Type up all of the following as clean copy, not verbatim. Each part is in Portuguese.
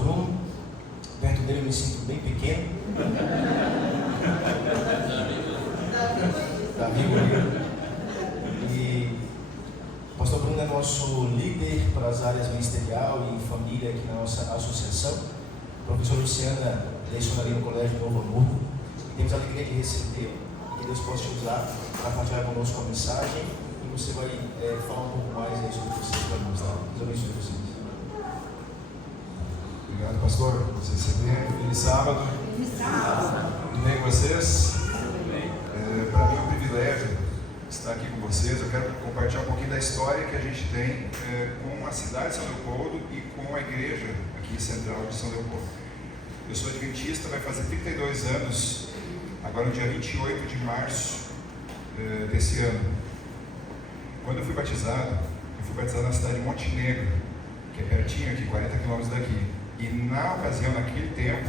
Bruno. Perto dele eu me sinto bem pequeno. Davi Murilo. E o pastor Bruno é nosso líder para as áreas ministerial e família aqui na nossa associação. A professora Luciana lecionaria no Colégio Novo Hamburgo. E temos a alegria de receber, que Deus possa te usar para partilhar conosco a mensagem. E você vai falar um pouco mais aí sobre vocês para nós, tá? Deus abençoe vocês. Obrigado, pastor. Vocês recebendo. Feliz sábado. Tudo bem com vocês? Para mim é um privilégio estar aqui com vocês. Eu quero compartilhar um pouquinho da história que a gente tem com a cidade de São Leopoldo e com a igreja aqui central de São Leopoldo. Eu sou adventista, vai fazer 32 anos, agora no dia 28 de março desse ano. Quando eu fui batizado na cidade de Montenegro, que é pertinho aqui, 40 quilômetros daqui. E na ocasião, naquele tempo,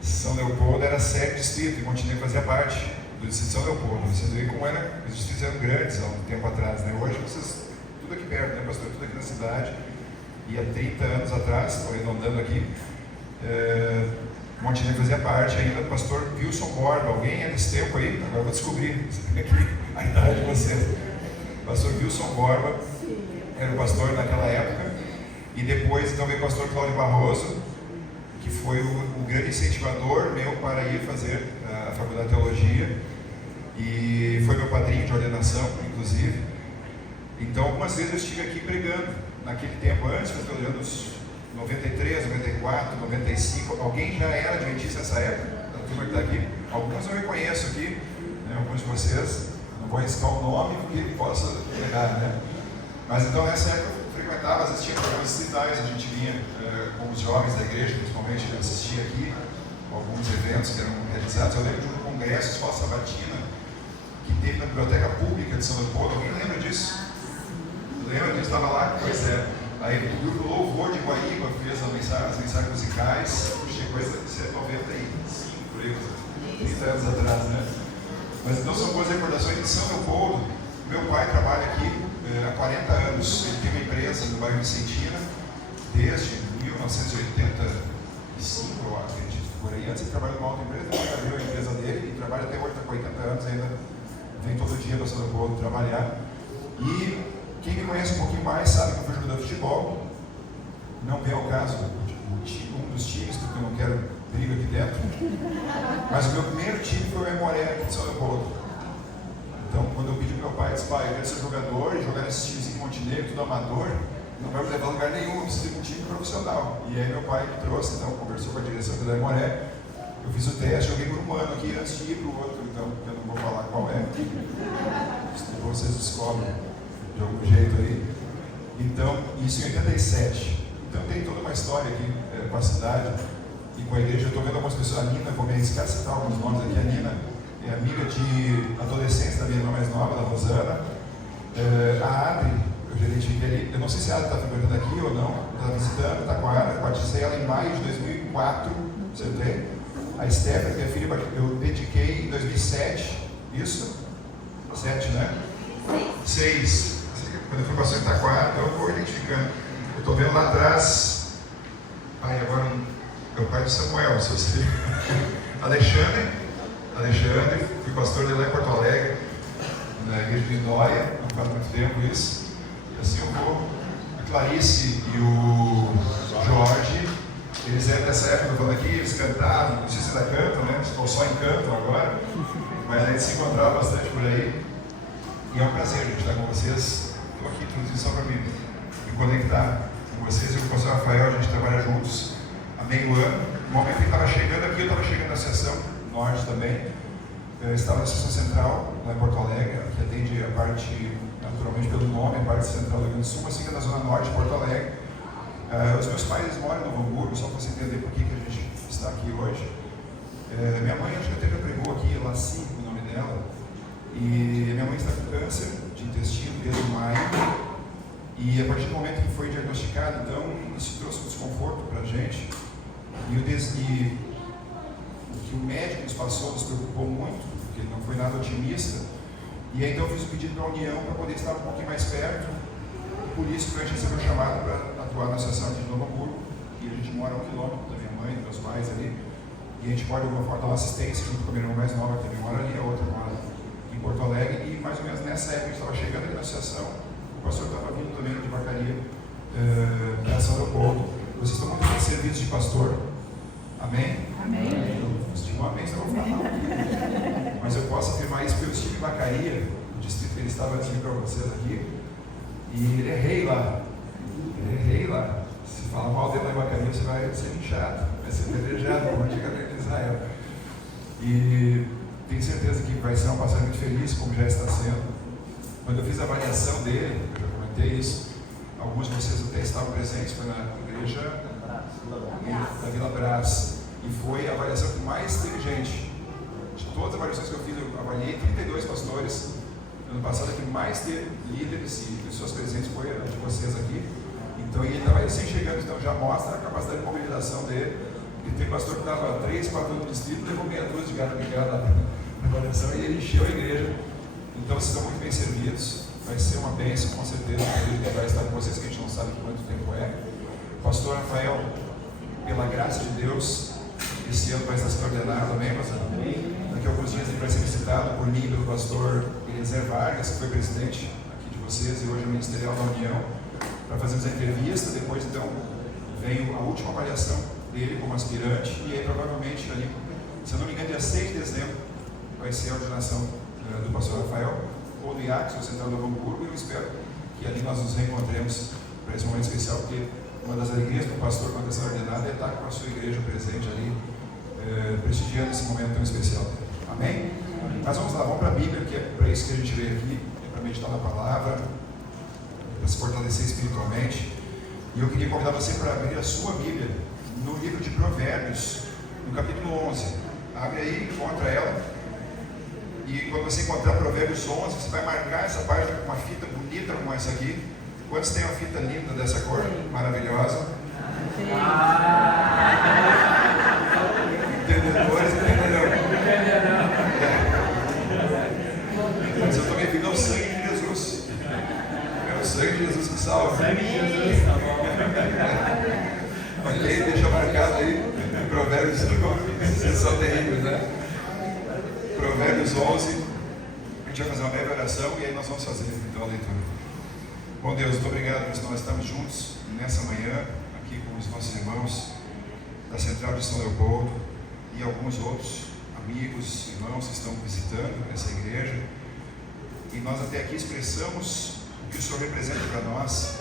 São Leopoldo era sede distrito e Montenegro fazia parte do distrito de São Leopoldo. Vocês veem como os distritos eram grandes há um tempo atrás, né? Hoje vocês, tudo aqui perto, né, pastor? Tudo aqui na cidade. E há 30 anos atrás, estou arredondando aqui, Montenegro fazia parte ainda do pastor Wilson Borba. Alguém é desse tempo aí? Agora eu vou descobrir aqui a idade de vocês. Pastor Wilson Borba era o pastor naquela época. E depois então veio o pastor Cláudio Barroso, que foi o grande incentivador meu para ir fazer a faculdade de teologia. E foi meu padrinho de ordenação, inclusive. Então algumas vezes eu estive aqui pregando. Naquele tempo antes, eu estou olhando os 93, 94, 95. Alguém já era adventista nessa época? A turma que está aqui. Alguns eu reconheço aqui, né? Alguns de vocês. Não vou arriscar o nome porque possa errar, né? Mas então nessa época eu frequentava, assistia programas distritais, a gente vinha com os jovens da igreja, principalmente, eu assistia aqui alguns eventos que eram realizados. Eu lembro de um congresso, escola sabatina, que teve na Biblioteca Pública de São Leopoldo. Alguém lembra disso? Lembra disso? Estava lá? Pois é. Aí o grupo Louvor de Guaíba fez as mensagens musicais, coisa de 95, por aí, 30 anos atrás, né? Mas então são boas recordações de São Leopoldo. Meu pai trabalha aqui há 40 anos. Ele tem uma empresa no bairro Vicentina desde 1985, eu acredito, por aí. Antes ele trabalhava numa outra empresa, depois abriu a empresa dele e trabalha até hoje, está com 80 anos ainda. Vem todo dia para São Leopoldo trabalhar. E quem me conhece um pouquinho mais sabe que eu fui jogador de futebol. Não vem ao caso um dos times, porque eu não quero briga aqui dentro. Mas o meu primeiro time foi o Emoré aqui de São Leopoldo. Então, quando eu pedi para meu pai, eu disse: pai, eu quero ser jogador e jogar nesse time de Montenegro, tudo amador, não vai me levar a lugar nenhum, eu preciso de um time profissional. E aí meu pai me trouxe, então, conversou com a direção da Emoré. Eu fiz o teste, joguei por um ano aqui antes de ir para o outro, então, eu não vou falar qual é. Depois vocês descobrem de algum jeito aí. Então, isso em 87. Então tem toda uma história aqui com a cidade e com a igreja. Eu estou vendo algumas pessoas, a Nina, vou me arriscar a citar alguns nomes aqui. A Nina é amiga de adolescência da minha irmã mais nova, da Rosana. A Adri, eu já identifiquei ali, eu não sei se a Adri está frequentando aqui ou não, está visitando, está com a Adri, batizei ela em maio de 2004, você tem? A Stephanie, minha filha, eu dediquei em 2007, isso? 7, né? 6. Quando eu fui passando em Taquara, então eu vou identificando. Eu estou vendo lá atrás, agora é o pai do Samuel, se você Alexandre, fui pastor de lá em Porto Alegre, na igreja de Nóia, não faz muito tempo isso. E assim eu vou. A Clarice e o Jorge, eles eram dessa época, eu falando aqui, eles cantavam, não sei se ainda cantam, né? Estou só em canto agora, mas a gente se encontrava bastante por aí. E é um prazer, gente, estar com vocês. Estou aqui introduzindo só para mim me conectar com vocês. Eu e o pastor Rafael, a gente trabalha juntos há meio ano. No momento que ele estava chegando aqui, eu estava chegando na seção norte também. Eu estava na seção central, lá em Porto Alegre, que atende a parte, naturalmente pelo nome, a parte central do Rio Grande do Sul, mas fica na zona norte de Porto Alegre. Os meus pais eles moram em Novo Hamburgo, só para você entender por que a gente está aqui hoje. Minha mãe, acho que até já pregou aqui, Laci, o nome dela. E minha mãe está com câncer de intestino desde maio. E a partir do momento que foi diagnosticado, então, isso trouxe um desconforto para a gente. E o que o médico nos passou nos preocupou muito, porque ele não foi nada otimista. E aí, então, eu fiz o pedido para a União para poder estar um pouquinho mais perto. E por isso que a gente recebeu chamado para atuar na associação aqui de Novo Hamburgo. e a gente mora a 1 quilômetro da minha mãe, dos meus pais ali, e a gente pode de alguma forma dar uma assistência junto com a minha irmã mais nova, que também mora ali, a outra mora em Porto Alegre, e mais ou menos nessa época a gente estava chegando aqui na associação, o pastor estava vindo também de Vacaria para São Leopoldo. Vocês estão muito bem servidos de pastor, amém? Amém. Se digo amém, senão eu vou falar. Mas eu posso afirmar isso porque eu estive em Vacaria, o distrito que ele estava antes de vir para vocês aqui, e ele é rei lá. Ele é rei lá. Se falar mal dele lá em Vacaria, você vai ser linchado, vai ser apedrejado, como antigamente em Israel. E tenho certeza que vai ser uma passagem muito feliz, como já está sendo. Quando eu fiz a avaliação dele, eu já comentei isso, alguns de vocês até estavam presentes, foi na igreja da Vila Brás. E foi a avaliação que mais teve gente. De todas as avaliações que eu fiz, eu avaliei 32 pastores. Ano passado, a que mais teve líderes e pessoas presentes foi a de vocês aqui. Então, ele estava assim chegando, então já mostra a capacidade de mobilização dele. E tem pastor que estava 3, 4 anos no distrito, levou meia dúzia de gado ligado na avaliação e ele encheu a igreja. Então, vocês estão muito bem servidos. Vai ser uma bênção, com certeza. Ele vai estar com vocês, que a gente não sabe quanto tempo é. Pastor Rafael, pela graça de Deus, esse ano vai estar sendo ordenado, amém, pastor? Daqui a alguns dias ele vai ser visitado por mim, pelo pastor Eliezer Vargas, que foi presidente aqui de vocês e hoje é ministerial da União, para fazermos a entrevista. Depois, então, vem a última avaliação dele como aspirante, e aí provavelmente, ali, se eu não me engano, dia 6 de dezembro, vai ser a ordenação do pastor Rafael, ou do IACS, o Central do Novo Hamburgo, e eu espero que ali nós nos reencontremos para esse momento especial, porque uma das alegrias do pastor quando está ordenado é estar com a sua igreja presente ali, prestigiando esse momento tão especial. Amém? Mas vamos lá, vamos para a Bíblia, que é para isso que a gente veio aqui, é para meditar na palavra, para se fortalecer espiritualmente. E eu queria convidar você para abrir a sua Bíblia no livro de Provérbios, no capítulo 11. Abre aí, encontra ela. E quando você encontrar Provérbios 11, você vai marcar essa página com uma fita bonita como essa aqui. Quantos tem uma fita linda dessa cor? Maravilhosa. Entendedores entenderão. Mas eu também vi, é o sangue de Jesus. É o sangue de Jesus que salva. Sangue de Jesus, tá bom. Ok, deixa marcado aí. Provérbios 11. Vocês são terríveis, né? Provérbios 11. A gente vai fazer uma breve oração e aí nós vamos fazer então a leitura. Bom Deus, muito obrigado por nós estamos juntos nessa manhã, aqui com os nossos irmãos da Central de São Leopoldo e alguns outros amigos, irmãos que estão visitando essa igreja. E nós até aqui expressamos o que o Senhor representa para nós,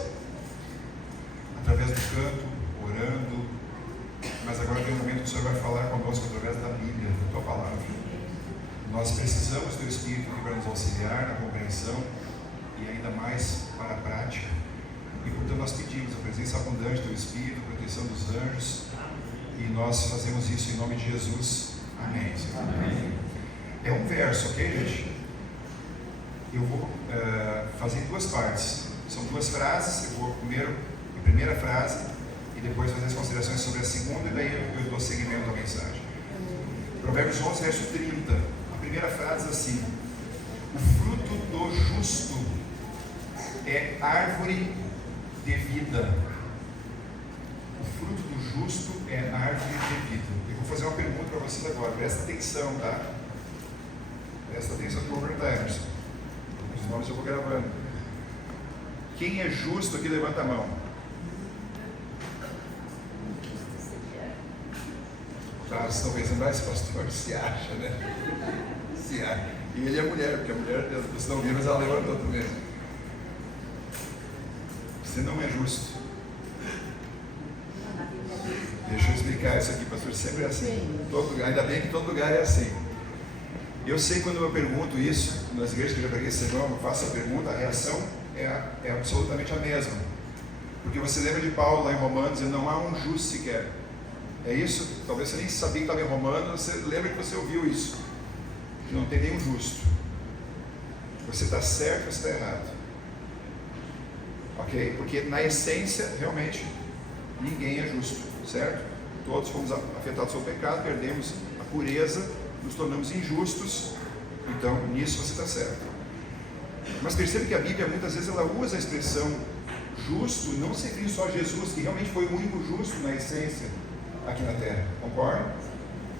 através do canto, orando, mas agora vem o momento que o Senhor vai falar conosco através da Bíblia, da Tua Palavra. Nós precisamos do Espírito aqui para nos auxiliar na compreensão e ainda mais para a prática. E portanto nós pedimos a presença abundante do Espírito, a proteção dos anjos, e nós fazemos isso em nome de Jesus. Amém. Amém. É um verso, ok, gente? Eu vou fazer em duas partes. São duas frases. Eu vou primeiro a primeira frase e depois fazer as considerações sobre a segunda, e daí eu dou seguimento à mensagem. Provérbios 11, verso 30. A primeira frase diz assim: o fruto do justo é árvore de vida. O fruto do justo é árvore de vida. Eu vou fazer uma pergunta para vocês agora, presta atenção, tá? Presta atenção no governo da Emerson. Os nomes eu vou gravando. Quem é justo aqui, levanta a mão. Tá, vocês estão pensando, esse pastor se acha, né? Se acha. E ele é mulher, porque a mulher, vocês não viram, mas ela levantou também. Você não é justo. Deixa eu explicar isso aqui, pastor, sempre é assim. Ainda bem que todo lugar é assim. Eu sei quando eu pergunto isso, nas igrejas que eu já peguei esse nome, eu faço a pergunta, a reação é absolutamente a mesma. Porque você lembra de Paulo lá em Romanos, dizendo, não há um justo sequer. É isso? Talvez você nem sabia que estava em Romanos, você lembra que você ouviu isso. Que não tem nenhum justo. Você está certo ou você está errado. Ok? Porque na essência, realmente, ninguém é justo, certo? Todos fomos afetados pelo pecado, perdemos a pureza, nos tornamos injustos. Então, nisso você está certo. Mas percebe que a Bíblia, muitas vezes, ela usa a expressão justo não se refere só a Jesus, que realmente foi o único justo na essência aqui na terra, concorda?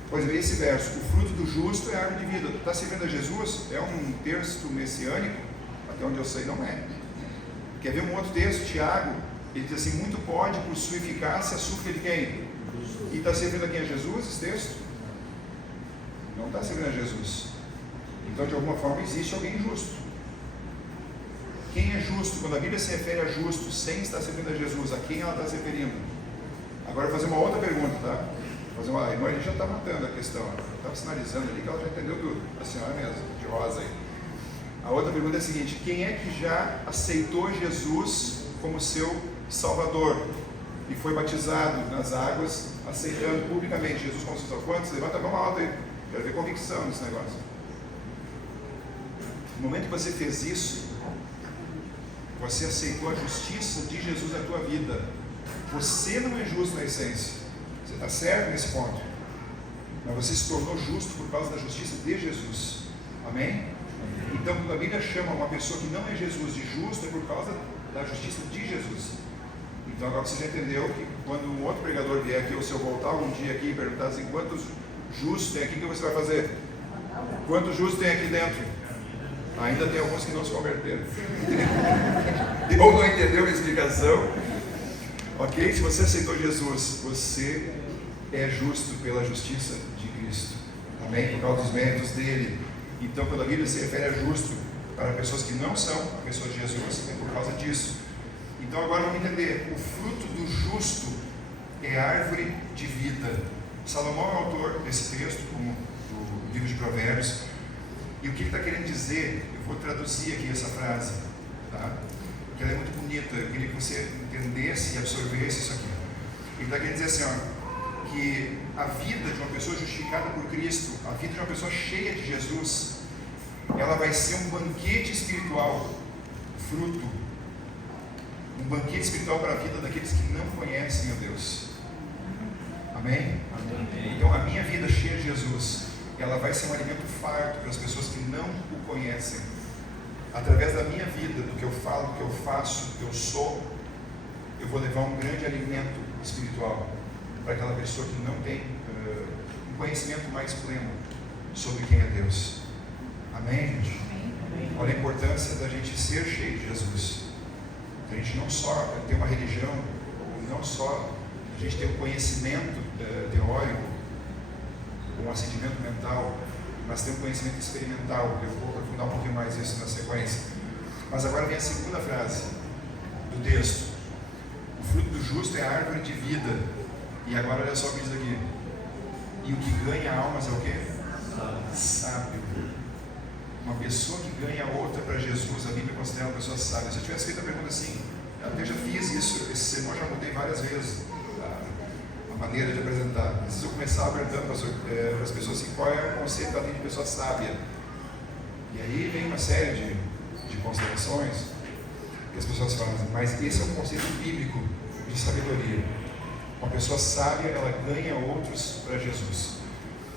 Pois bem, esse verso, o fruto do justo é a árvore de vida, está se referindo a Jesus? É um texto messiânico? Até onde eu sei, não é. Quer ver um outro texto, Tiago? Ele diz assim, muito pode por sua eficácia açúcar de quem? E está se referindo a quem? A Jesus, esse texto? Não está se referindo a Jesus. Então, de alguma forma, existe alguém justo. Quem é justo? Quando a Bíblia se refere a justo, sem estar se referindo a Jesus, a quem ela está se referindo? Agora, eu vou fazer uma outra pergunta, tá? A irmã já está matando a questão. Estava sinalizando ali que ela já entendeu tudo. A senhora mesmo, de rosa aí. A outra pergunta é a seguinte: quem é que já aceitou Jesus como seu Salvador e foi batizado nas águas, aceitando publicamente Jesus como seu Salvador? Quantos? Levanta a mão alta aí. Quero ver convicção nesse negócio. No momento que você fez isso, você aceitou a justiça de Jesus na tua vida. Você não é justo na essência. Você está certo nesse ponto. Mas você se tornou justo por causa da justiça de Jesus. Amém? Então, quando a Bíblia chama uma pessoa que não é Jesus de justo, é por causa da justiça de Jesus. Então, agora você já entendeu que quando um outro pregador vier aqui, ou se eu voltar algum dia aqui e perguntar assim, quantos justos tem aqui, o que você vai fazer? Quantos justos tem aqui dentro? Ainda tem alguns que não se converteram. Ou não entendeu a explicação. Ok? Se você aceitou Jesus, você é justo pela justiça de Cristo. Amém? Por causa dos méritos dele. Então, quando a Bíblia se refere a justo para pessoas que não são pessoas de Jesus, é por causa disso. Então, agora vamos entender. O fruto do justo é árvore de vida. Salomão é o autor desse texto, como do livro de Provérbios. E o que ele está querendo dizer? Eu vou traduzir aqui essa frase, tá? Porque ela é muito bonita. Eu queria que você entendesse e absorvesse isso aqui. Ele está querendo dizer assim, ó, que a vida de uma pessoa justificada por Cristo, a vida de uma pessoa cheia de Jesus, ela vai ser um banquete espiritual, fruto, um banquete espiritual para a vida daqueles que não conhecem a Deus. Amém? Amém? Então, a minha vida cheia de Jesus, ela vai ser um alimento farto para as pessoas que não o conhecem. Através da minha vida, do que eu falo, do que eu faço, do que eu sou, eu vou levar um grande alimento espiritual para aquela pessoa que não tem um conhecimento mais pleno sobre quem é Deus. Amém, gente? Amém. Olha a importância da gente ser cheio de Jesus. A gente não só ter uma religião, ou não só a gente ter um conhecimento teórico, um assentimento mental, mas ter um conhecimento experimental. Eu vou aprofundar um pouquinho mais isso na sequência. Mas agora vem a segunda frase do texto. O fruto do justo é a árvore de vida. E agora olha só o que diz aqui. E o que ganha almas é o quê? Sábio. Uma pessoa que ganha outra para Jesus, a Bíblia considera uma pessoa sábia. Se eu tivesse feito a pergunta assim, eu até já fiz isso, esse sermão já mudei várias vezes a maneira de apresentar. Preciso começar perguntando para as pessoas assim, qual é o conceito da de pessoa sábia. E aí vem uma série de considerações que as pessoas falam, mas esse é um conceito bíblico de sabedoria. Uma pessoa sábia, ela ganha outros para Jesus.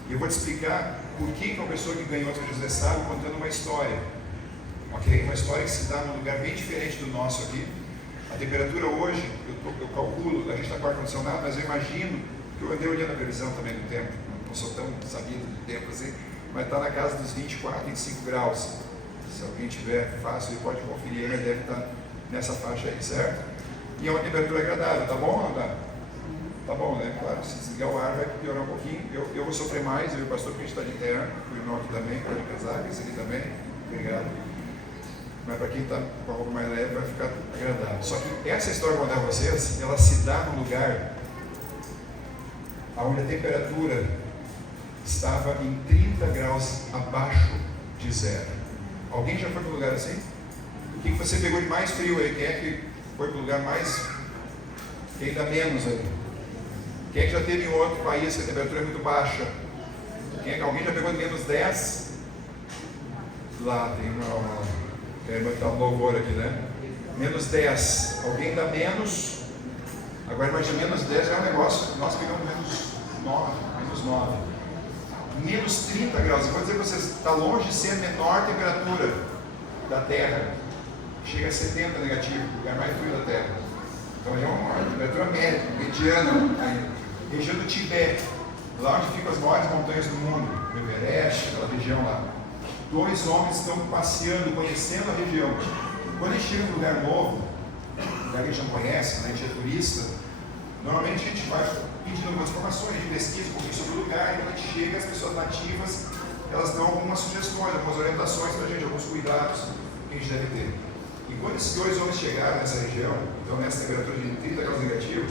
E eu vou te explicar por que uma pessoa que ganha outros para Jesus é sábia, contando uma história. Okay? Uma história que se dá num lugar bem diferente do nosso aqui. A temperatura hoje, eu calculo, a gente está com ar-condicionado, mas eu imagino, que eu andei olhando a previsão também do tempo, não sou tão sabido de tempo assim, mas está na casa dos 24, 25 graus. Se alguém tiver fácil, ele pode conferir, mas deve estar nessa faixa aí, certo? E é uma temperatura agradável, tá bom ou não tá? Tá bom, né? Claro, se desligar o ar vai piorar um pouquinho. Eu vou sofrer mais, eu e o pastor, porque a gente está de terno, o irmão aqui também, pode casar, esse aqui também, obrigado. Mas para quem está com a roupa mais leve vai ficar agradável. Só que essa história que eu vou dar a vocês, ela se dá num lugar onde a temperatura estava em 30 graus abaixo de zero. Alguém já foi para um lugar assim? O que você pegou de mais frio aí? Quem é que foi para o lugar mais, ainda menos aí? Quem é que já teve em outro país que a temperatura é muito baixa? Alguém já pegou de menos 10? Lá tem uma quero botar um louvor aqui, né? Menos 10. Alguém dá menos. Agora imagina, menos 10 é um negócio. Nós pegamos menos 9. Menos 30 graus. Eu vou dizer para vocês, está longe de ser a menor temperatura da Terra. chega a 70 negativo, o lugar mais frio da Terra. Então é uma temperatura média, mediana, região do Tibete, lá onde ficam as maiores montanhas do mundo, o Everest, aquela região lá. 2 homens estão passeando, conhecendo a região. Quando a gente chega num lugar novo, lugar que a gente não conhece, né, a gente é turista, normalmente a gente vai pedindo algumas informações, a gente pesquisa um pouquinho sobre o lugar, e quando a gente chega, as pessoas nativas, elas dão algumas sugestões, algumas orientações para a gente, alguns cuidados que a gente deve ter. E quando esses 2 homens chegaram nessa região, então nessa temperatura de 30 graus negativos,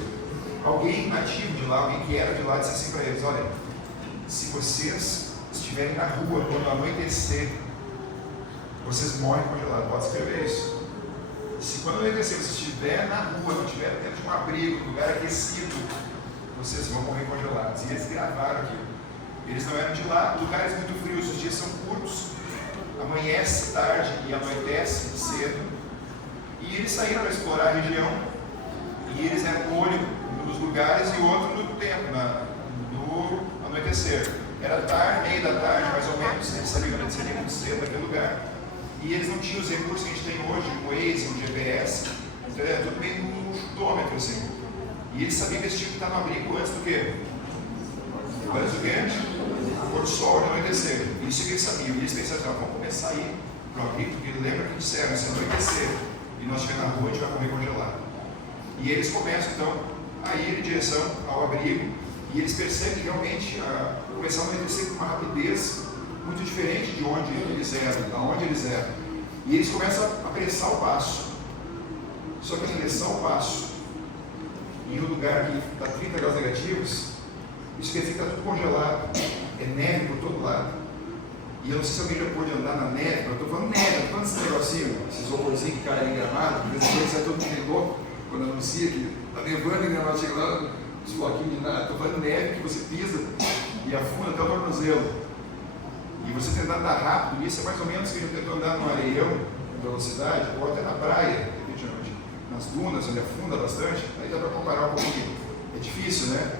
alguém nativo de lá, alguém que era de lá, disse assim para eles: olha, se vocês estiverem na rua quando anoitecer, vocês morrem congelados. Pode escrever isso. Se quando anoitecer você estiver na rua, não estiver dentro de um abrigo, um lugar aquecido, vocês vão morrer congelados. E eles gravaram aquilo. Eles não eram de lá, lugares muito frios, os dias são curtos, amanhece tarde e anoitece cedo. E eles saíram para explorar a região, e eles eram um olho nos lugares e outro no tempo, no anoitecer. Era tarde, meio da tarde mais ou menos, eles sabiam que seria muito cedo naquele lugar. E eles não tinham os recursos que a gente tem hoje, um Waze, um GPS, então era tudo meio no chutômetro assim. E eles sabiam que eles tinham que estar no abrigo antes do quê? Antes do quê? O pôr do sol de anoitecer. Isso que eles sabiam. E eles pensaram: vamos começar a ir para o abrigo, porque lembra que disseram, se anoitecer e nós estiver na rua, a gente vai morrer congelado. E eles começam então a ir em direção ao abrigo, e eles percebem que realmente começaram a anoitecer com uma rapidez muito diferente de onde eles eram, da onde eles eram. E eles começam a apressar o passo. Só que apressar o passo em um lugar que está 30 graus negativos, isso quer dizer que está tudo congelado, é neve por todo lado. E eu não sei se alguém já pôde andar na neve, eu estou falando neve, eu estou falando esse negocinho, esses horrorzinhos que caem em Gramado, porque às vezes sai todo mundo louco quando anuncia que está nevando em Gramado, chega lá, os floquinhos de nada. Estou falando neve que você pisa e afunda até o tornozelo. E você tentar andar rápido, isso é mais ou menos que a gente tentou andar no areião, em velocidade, ou até na praia, nas dunas, onde afunda bastante, aí dá para comparar um pouquinho. É difícil, né?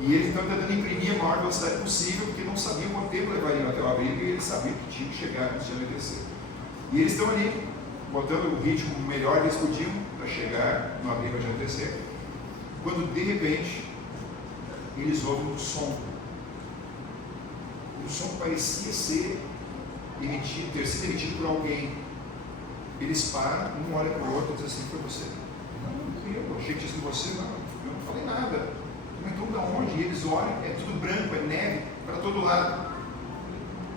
E eles estão tentando imprimir a maior velocidade possível, porque não sabiam quanto tempo levariam até o abrigo, e eles sabiam que tinham que chegar antes de anoitecer. E eles estão ali, botando o ritmo melhor que eles podiam para chegar no abrigo de anoitecer, quando de repente eles ouvem um som. O som parecia ser emitido, ter sido emitido por alguém. Eles param, um olha para o outro e diz assim: foi você? Não, eu achei que tinha sido você. Não, eu não falei nada. Então de onde? E eles olham, é tudo branco, é neve para todo lado.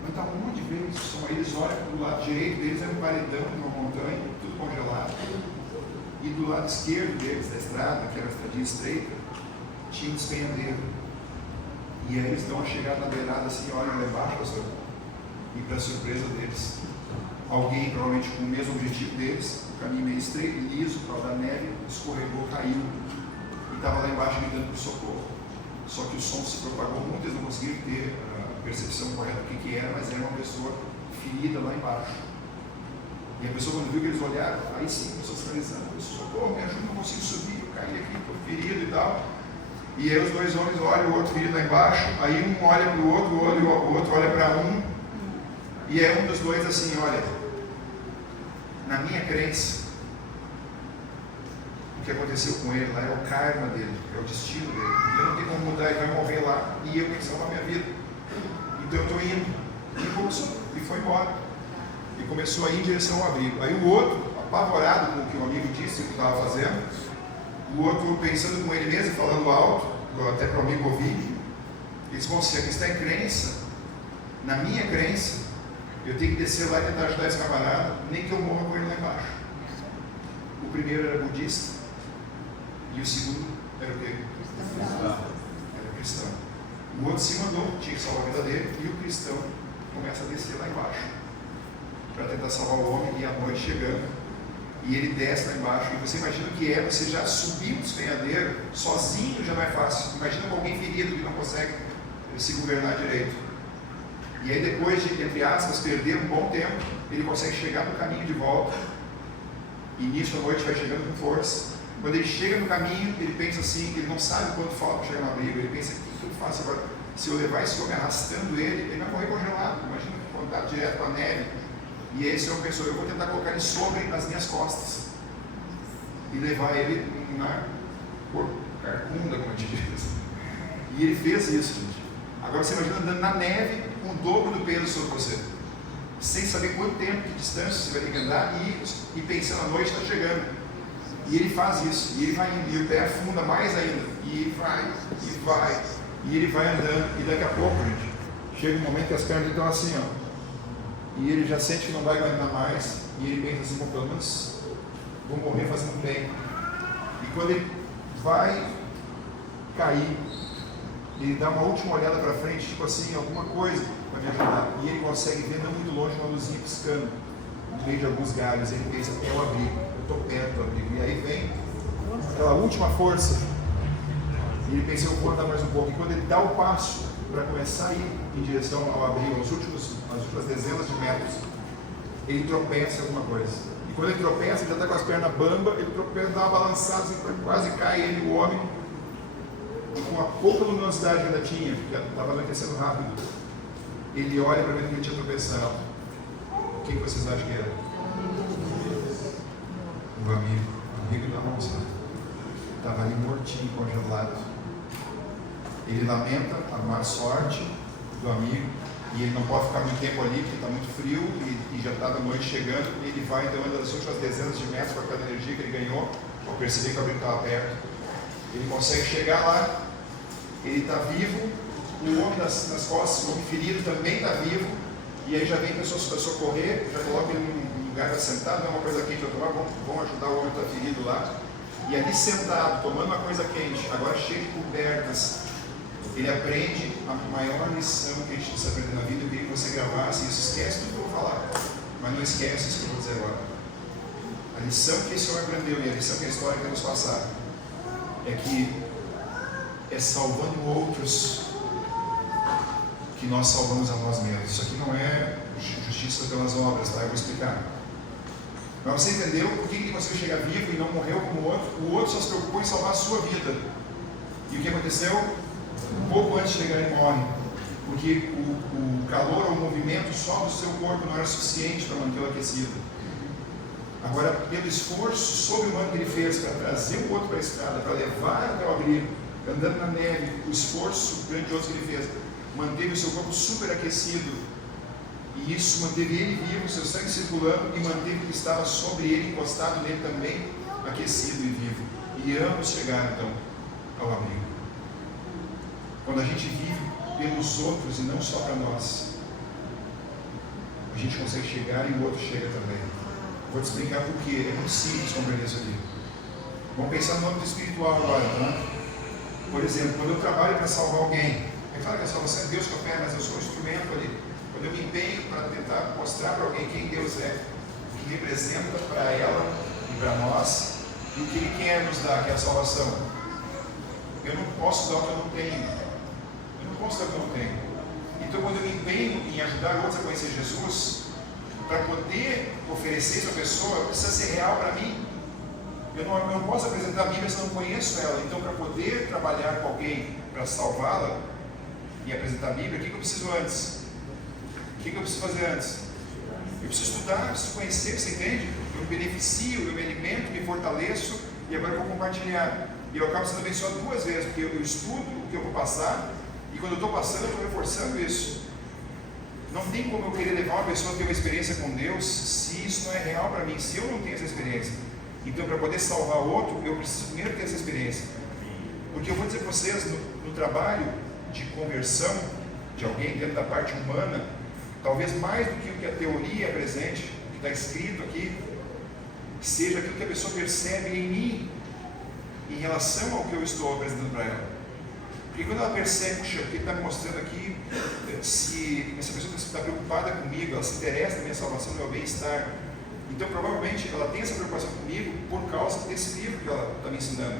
Mas de onde veio esse som? Aí eles olham para o lado direito deles, é um paredão de uma montanha, tudo congelado. E do lado esquerdo deles, da estrada, que era uma estradinha estreita, tinha um despenhadeiro. E aí eles dão uma chegada na beirada assim, olham lá embaixo, pastor, e para surpresa deles, alguém provavelmente com o mesmo objetivo deles, o caminho meio estreito, liso, por causa da neve, escorregou, caiu, e estava lá embaixo gritando por socorro. Só que o som se propagou muito, eles não conseguiram ter a percepção correta do que era, mas era uma pessoa ferida lá embaixo. E a pessoa, quando viu que eles olharam, aí sim começou a sinalizar: socorro, me ajuda, não consigo subir, eu caí aqui, estou ferido e tal. E aí os 2 homens olham, o outro ferido lá embaixo, aí um olha para o outro, o outro olha para um, e é um dos 2 assim: olha, na minha crença, o que aconteceu com ele lá é o karma dele, é o destino dele. Eu não tenho como mudar, ele vai morrer lá, e eu tenho que salvar a minha vida. Então eu estou indo. E começou, e foi embora. E começou a ir em direção ao abrigo. Aí o outro, apavorado com o que o amigo disse, o que estava fazendo, o outro pensando com ele mesmo, falando alto, até para o amigo ouvir, eles vão se acreditar em crença. Na minha crença, eu tenho que descer lá e tentar ajudar esse camarada, nem que eu morra com ele lá embaixo. O primeiro era budista, e o segundo era o quê? Era cristão. O outro se mandou, tinha que salvar a vida dele, e o cristão começa a descer lá embaixo, para tentar salvar o homem, e a noite chegando, e ele desce lá embaixo, e você imagina o que é, você já subiu o despenhadeiro, sozinho já não é fácil. Imagina com alguém ferido que não consegue se governar direito. E aí depois de, entre aspas, perder um bom tempo, ele consegue chegar no caminho de volta, e nisso a noite vai chegando com força. Quando ele chega no caminho, ele pensa assim, ele não sabe quanto falta para chegar no abrigo, ele pensa: o que eu faço agora? Se eu levar esse homem arrastando ele vai morrer congelado. Imagina contato direto com a neve. E esse homem pensou, eu vou tentar colocar ele sobre as minhas costas e levar ele na carcunda, como a gente diz. E ele fez isso, gente. Agora você imagina andando na neve com o dobro do peso sobre você, sem saber quanto tempo, que distância você vai ter que andar, e pensando, a noite está chegando. E ele faz isso, e ele vai indo, e o pé afunda mais ainda, e vai, e ele vai andando, e daqui a pouco, gente, chega um momento que as pernas estão assim, ó, e ele já sente que não vai aguentar mais, e ele pensa assim, bom, pelo menos vou morrer fazendo bem. E quando ele vai cair, ele dá uma última olhada para frente, tipo assim, alguma coisa para me ajudar, e ele consegue ver não muito longe uma luzinha piscando no meio de alguns galhos. Ele pensa, é o abrigo, eu estou perto do abrigo, e aí vem aquela última força, e ele pensa, eu vou andar mais um pouco. E quando ele dá o passo para começar a ir em direção ao abrigo, as últimas dezenas de metros, ele tropeça em alguma coisa. E quando ele tropeça, ele já está com as pernas bamba, ele tropeça, dá uma balançada, assim, quase cai ele, o homem, e com a pouca luminosidade que ainda tinha, porque estava anoitecendo rápido, ele olha para ver que ele tinha tropeçado. O que vocês acham que era? Um amigo da moça. Estava ali mortinho, congelado. Ele lamenta a má sorte do amigo, e ele não pode ficar muito tempo ali, porque está muito frio, e já está da noite chegando, e ele vai então andando as últimas dezenas de metros com aquela energia que ele ganhou, ao perceber que o abrigo estava perto. Ele consegue chegar lá, ele está vivo, o homem nas costas, o homem ferido também está vivo, e aí já vem pessoas para socorrer, já coloca ele num lugar para sentar, não é uma coisa quente para tomar, vão ajudar o homem que está ferido lá, e ali sentado, tomando uma coisa quente, agora cheio de cobertas, ele aprende a maior lição que a gente precisa aprender na vida. Eu queria que você gravasse isso, esquece tudo que eu vou falar, mas não esquece isso que eu vou dizer agora. A lição que esse homem aprendeu, e a lição que a história quer nos passar, é que é salvando outros que nós salvamos a nós mesmos. Isso aqui não é justiça pelas obras, tá? Eu vou explicar. Mas você entendeu por que você chegar vivo e não morreu como o outro só se preocupou em salvar a sua vida. E o que aconteceu? Um pouco antes de chegar ele morre, porque o calor ou o movimento só do seu corpo não era suficiente para mantê-lo aquecido. Agora, pelo esforço sobre-humano que ele fez para trazer o outro para a estrada, para levar até o abrigo, andando na neve, o esforço grandioso que ele fez, manteve o seu corpo superaquecido, e isso manteve ele vivo, seu sangue circulando, e manteve o que estava sobre ele, encostado nele também, aquecido e vivo. E ambos chegaram então ao abrigo. Quando a gente vive pelos outros e não só para nós, a gente consegue chegar e o outro chega também. Vou te explicar por quê. É muito simples compreender isso aqui. Vamos pensar no âmbito espiritual agora, tá? Por exemplo, quando eu trabalho para salvar alguém, é claro que a salvação é Deus que opera, mas eu sou um instrumento ali. Quando eu me empenho para tentar mostrar para alguém quem Deus é, o que representa para ela e para nós, e o que Ele quer nos dar, que é a salvação. Eu não posso dar o que eu não tenho. Então, quando eu me empenho em ajudar outros a conhecer Jesus, para poder oferecer isso à pessoa, precisa ser real para mim. Eu não posso apresentar a Bíblia se eu não conheço ela. Então, para poder trabalhar com alguém para salvá-la e apresentar a Bíblia, o que eu preciso antes? O que eu preciso fazer antes? Eu preciso estudar, eu preciso conhecer, você entende? Eu me beneficio, eu me alimento, me fortaleço, e agora eu vou compartilhar. E eu acabo sendo abençoado duas vezes, porque eu estudo o que eu vou passar, e quando eu estou passando, eu estou reforçando isso. Não tem como eu querer levar uma pessoa a ter uma experiência com Deus se isso não é real para mim, se eu não tenho essa experiência. Então, para poder salvar o outro, eu preciso primeiro ter essa experiência. Porque eu vou dizer para vocês, no trabalho de conversão de alguém dentro da parte humana, talvez mais do que o que a teoria apresente, o que está escrito aqui, seja aquilo que a pessoa percebe em mim, em relação ao que eu estou apresentando para ela. Porque quando ela percebe, puxa, o que ele está me mostrando aqui, se essa pessoa está preocupada comigo, ela se interessa na minha salvação, no meu bem-estar, então provavelmente ela tem essa preocupação comigo por causa desse livro que ela está me ensinando.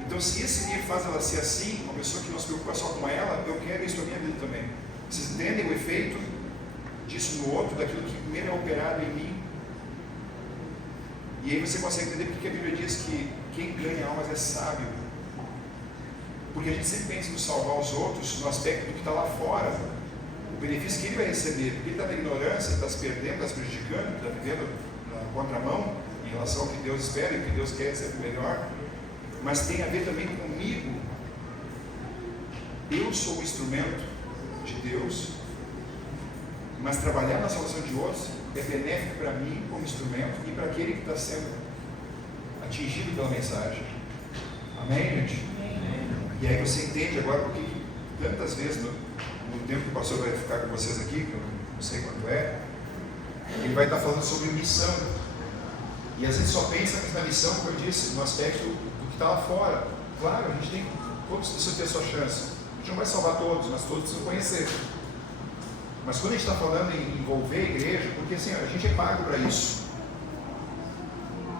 Então, se esse livro faz ela ser assim, uma pessoa que não se preocupa só com ela, eu quero isso na minha vida também. Vocês entendem o efeito disso no outro, daquilo que primeiro é operado em mim? E aí você consegue entender porque a Bíblia diz que quem ganha almas é sábio. Porque a gente sempre pensa em salvar os outros no aspecto do que está lá fora, o benefício que ele vai receber, porque ele está na ignorância, está se perdendo, está se prejudicando, está vivendo na contramão em relação ao que Deus espera e o que Deus quer ser melhor, mas tem a ver também comigo. Eu sou o instrumento de Deus, mas trabalhar na salvação de outros é benéfico para mim como instrumento e para aquele que está sendo atingido pela mensagem. Amém, gente? E aí você entende agora porque tantas vezes no tempo que o pastor vai ficar com vocês aqui, que eu não sei quanto é, ele vai estar falando sobre missão. E às vezes só pensa na missão, como eu disse, no aspecto do que está lá fora. Claro, a gente tem, todos precisam ter a sua chance. A gente não vai salvar todos, mas todos precisam conhecer. Mas quando a gente está falando em envolver a igreja, porque assim, a gente é pago para isso.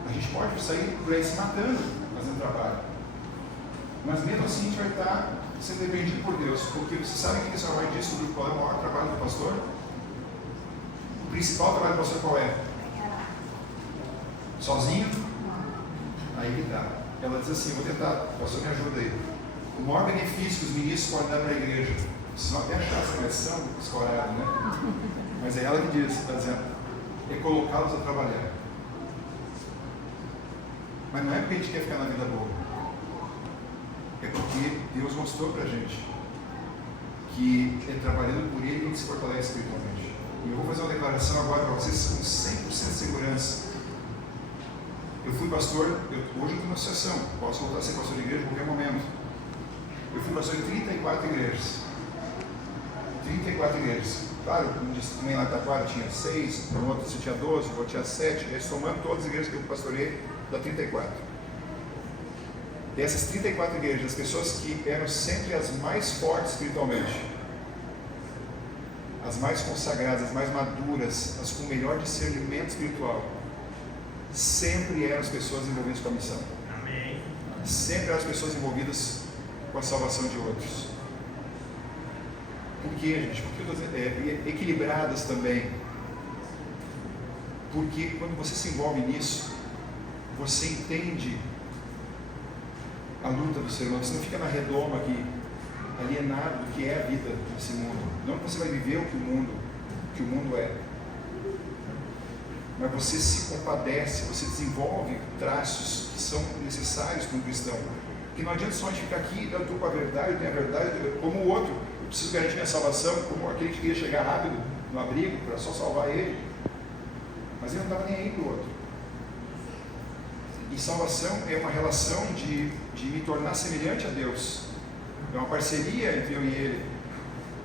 A gente pode sair por aí se matando, fazendo trabalho. Mas mesmo assim a gente vai estar sendo dependido por Deus. Porque vocês sabem o que a senhora vai dizer sobre qual é o maior trabalho do pastor? O principal trabalho do pastor qual é? Sozinho? Aí que dá. Ela diz assim, vou tentar, pastor me ajuda aí. O maior benefício que os ministros podem dar para a igreja, se não até achar essa versão escorada, né? Mas é ela que diz, está dizendo, é colocá-los a trabalhar. Mas não é porque a gente quer ficar na vida boa. É porque Deus mostrou para a gente que é trabalhando por Ele que a gente se fortalece espiritualmente. E eu vou fazer uma declaração agora para vocês com 100% de segurança. Eu fui pastor, hoje eu estou na associação, posso voltar a ser pastor de igreja em qualquer momento. Eu fui pastor em 34 igrejas. 34 igrejas. Claro, como disse também lá em Taquara tinha 6, no outro tinha 12, no outro tinha 7, aí somando todas as igrejas que eu pastorei, dá 34. Dessas 34 igrejas, as pessoas que eram sempre as mais fortes espiritualmente, as mais consagradas, as mais maduras, as com o melhor discernimento espiritual, sempre eram as pessoas envolvidas com a missão. Amém. Sempre eram as pessoas envolvidas com a salvação de outros. Por quê, gente? Porque equilibradas também. Porque quando você se envolve nisso, você entende a luta do ser humano. Você não fica na redoma aqui, alienado do que é a vida desse mundo. Não que você vai viver o que o mundo é. Mas você se compadece, você desenvolve traços que são necessários para um cristão. Porque não adianta só a gente ficar aqui, eu estou com a verdade, eu tenho a verdade, como o outro, eu preciso garantir minha salvação, como aquele que queria chegar rápido no abrigo, para só salvar ele. Mas ele não estava nem aí para o outro. E salvação é uma relação de me tornar semelhante a Deus. É uma parceria entre eu e Ele.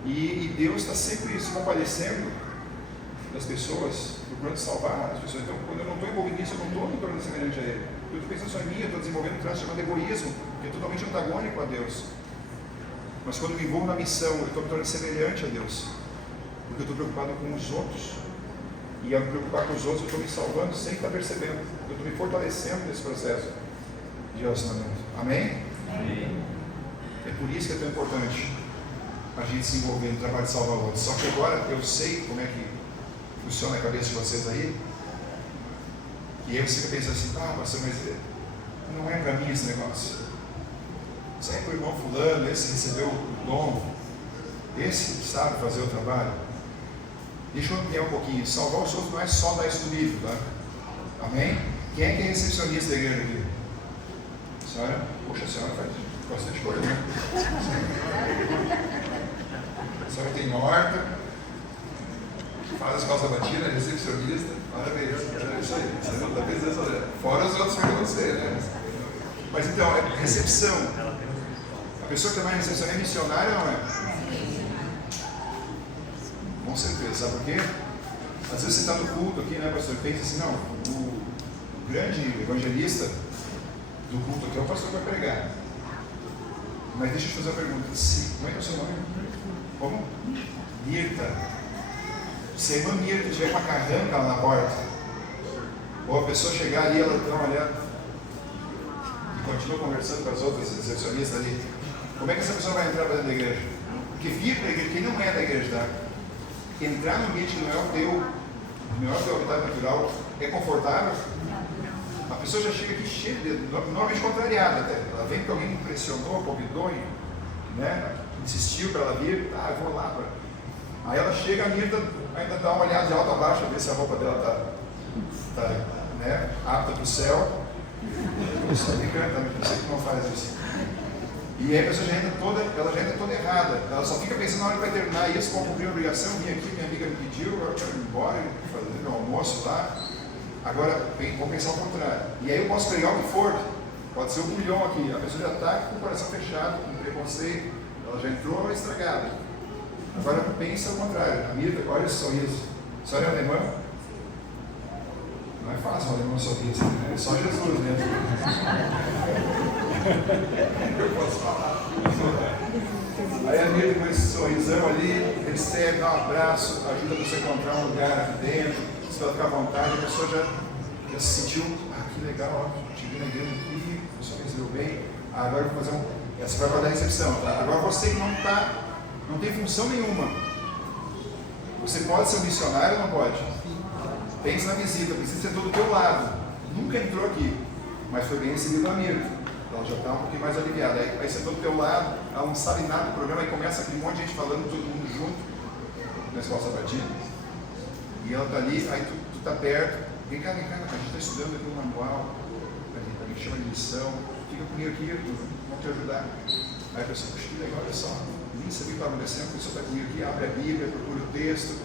E Deus está sempre se compadecendo das pessoas, procurando salvar as pessoas. Então, quando eu não estou envolvido nisso, eu não estou me tornando semelhante a Ele. Eu estou pensando só em mim, eu estou desenvolvendo um traço chamado egoísmo, que é totalmente antagônico a Deus. Mas quando eu me envolvo na missão, eu estou me tornando semelhante a Deus. Porque eu estou preocupado com os outros. E ao me preocupar com os outros, eu estou me salvando sem estar percebendo. Eu estou me fortalecendo nesse processo de relacionamento. Amém? Amém. É por isso que é tão importante a gente se envolver no trabalho de salvar outros. Só que agora eu sei como é que funciona a cabeça de vocês aí. E aí você fica pensando assim, pastor, mas não é para mim esse negócio. Isso é para o irmão fulano, esse recebeu o dom, esse sabe fazer o trabalho. Deixa eu ampliar um pouquinho. Salvar os outros não é só dar isso do livro, tá? Amém? Quem é que é recepcionista da igreja aqui? A senhora? Poxa, a senhora faz bastante coisa, né? A senhora tem horta, faz as calças batidas, recepcionista. Parabéns, é isso aí. Você não está pensando, fora os outros que vai acontecer, né? Mas então, é recepção. A pessoa que está mais recepção é missionária ou não é? Com certeza, sabe por quê? Às vezes você está no culto aqui, né, pastor? Pensa assim, não, o grande evangelista do culto aqui é o pastor que vai pregar. Mas deixa eu te fazer uma pergunta. Como é que é o seu nome? Como? Mirta. Se a irmã Mirta tiver uma carranca lá na porta, ou a pessoa chegar ali, ela dá uma olhada e continua conversando com as outras recepcionistas ali, como é que essa pessoa vai entrar para dentro da igreja? Porque vir para a igreja, quem não é da igreja, tá? Entrar no ambiente que não é o teu habitat natural, é confortável? A pessoa já chega aqui cheia de, normalmente contrariada até. Ela vem porque alguém impressionou, convidou, né? Insistiu para ela vir, eu vou lá. Aí ela chega, a Mirta ainda dá uma olhada de alto a baixo, ver se a roupa dela tá né, apta para o céu. Eu só me encanta, não sei como faz isso. E aí a pessoa já entra toda errada. Ela só fica pensando na hora que vai terminar isso, vou cumprir a obrigação, vim aqui, minha amiga me pediu, eu quero ir embora, fazer meu almoço lá. Agora, vamos pensar ao contrário. E aí eu posso pegar o que for, pode ser 1 milhão aqui, a pessoa já está com o coração fechado, com preconceito, ela já entrou estragada. Agora pensa ao contrário, a Mirta, olha esse sorriso. A senhora é alemã? Não é fácil um alemão sorriso, né? É só Jesus mesmo. Eu posso falar. Aí a Mirta com esse sorrisão ali, recebe, dá um abraço, ajuda você a encontrar um lugar aqui dentro, você vai ficar à vontade, a pessoa já se sentiu, que legal, ó, cheguei na igreja aqui, a pessoa recebeu bem, agora eu vou fazer essa vai guardar a recepção, tá? Agora você que não tem função nenhuma, você pode ser um missionário ou não pode? Pense na visita, precisa ser do teu lado, nunca entrou aqui, mas foi bem recebido a Mirta. Ela já está um pouquinho mais aliviada. Aí vai ser do teu lado, ela não sabe nada do programa, aí começa aquele monte de gente falando, todo mundo junto, na escola sabatina. E ela está ali, aí tu está perto, vem cá, a gente está estudando aqui um manual, a gente chama de lição, fica comigo aqui, vamos te ajudar. Aí a pessoa, puxa, que legal, olha só, nem sabia o que estava acontecendo, a pessoa está comigo aqui, abre a Bíblia, procura o texto.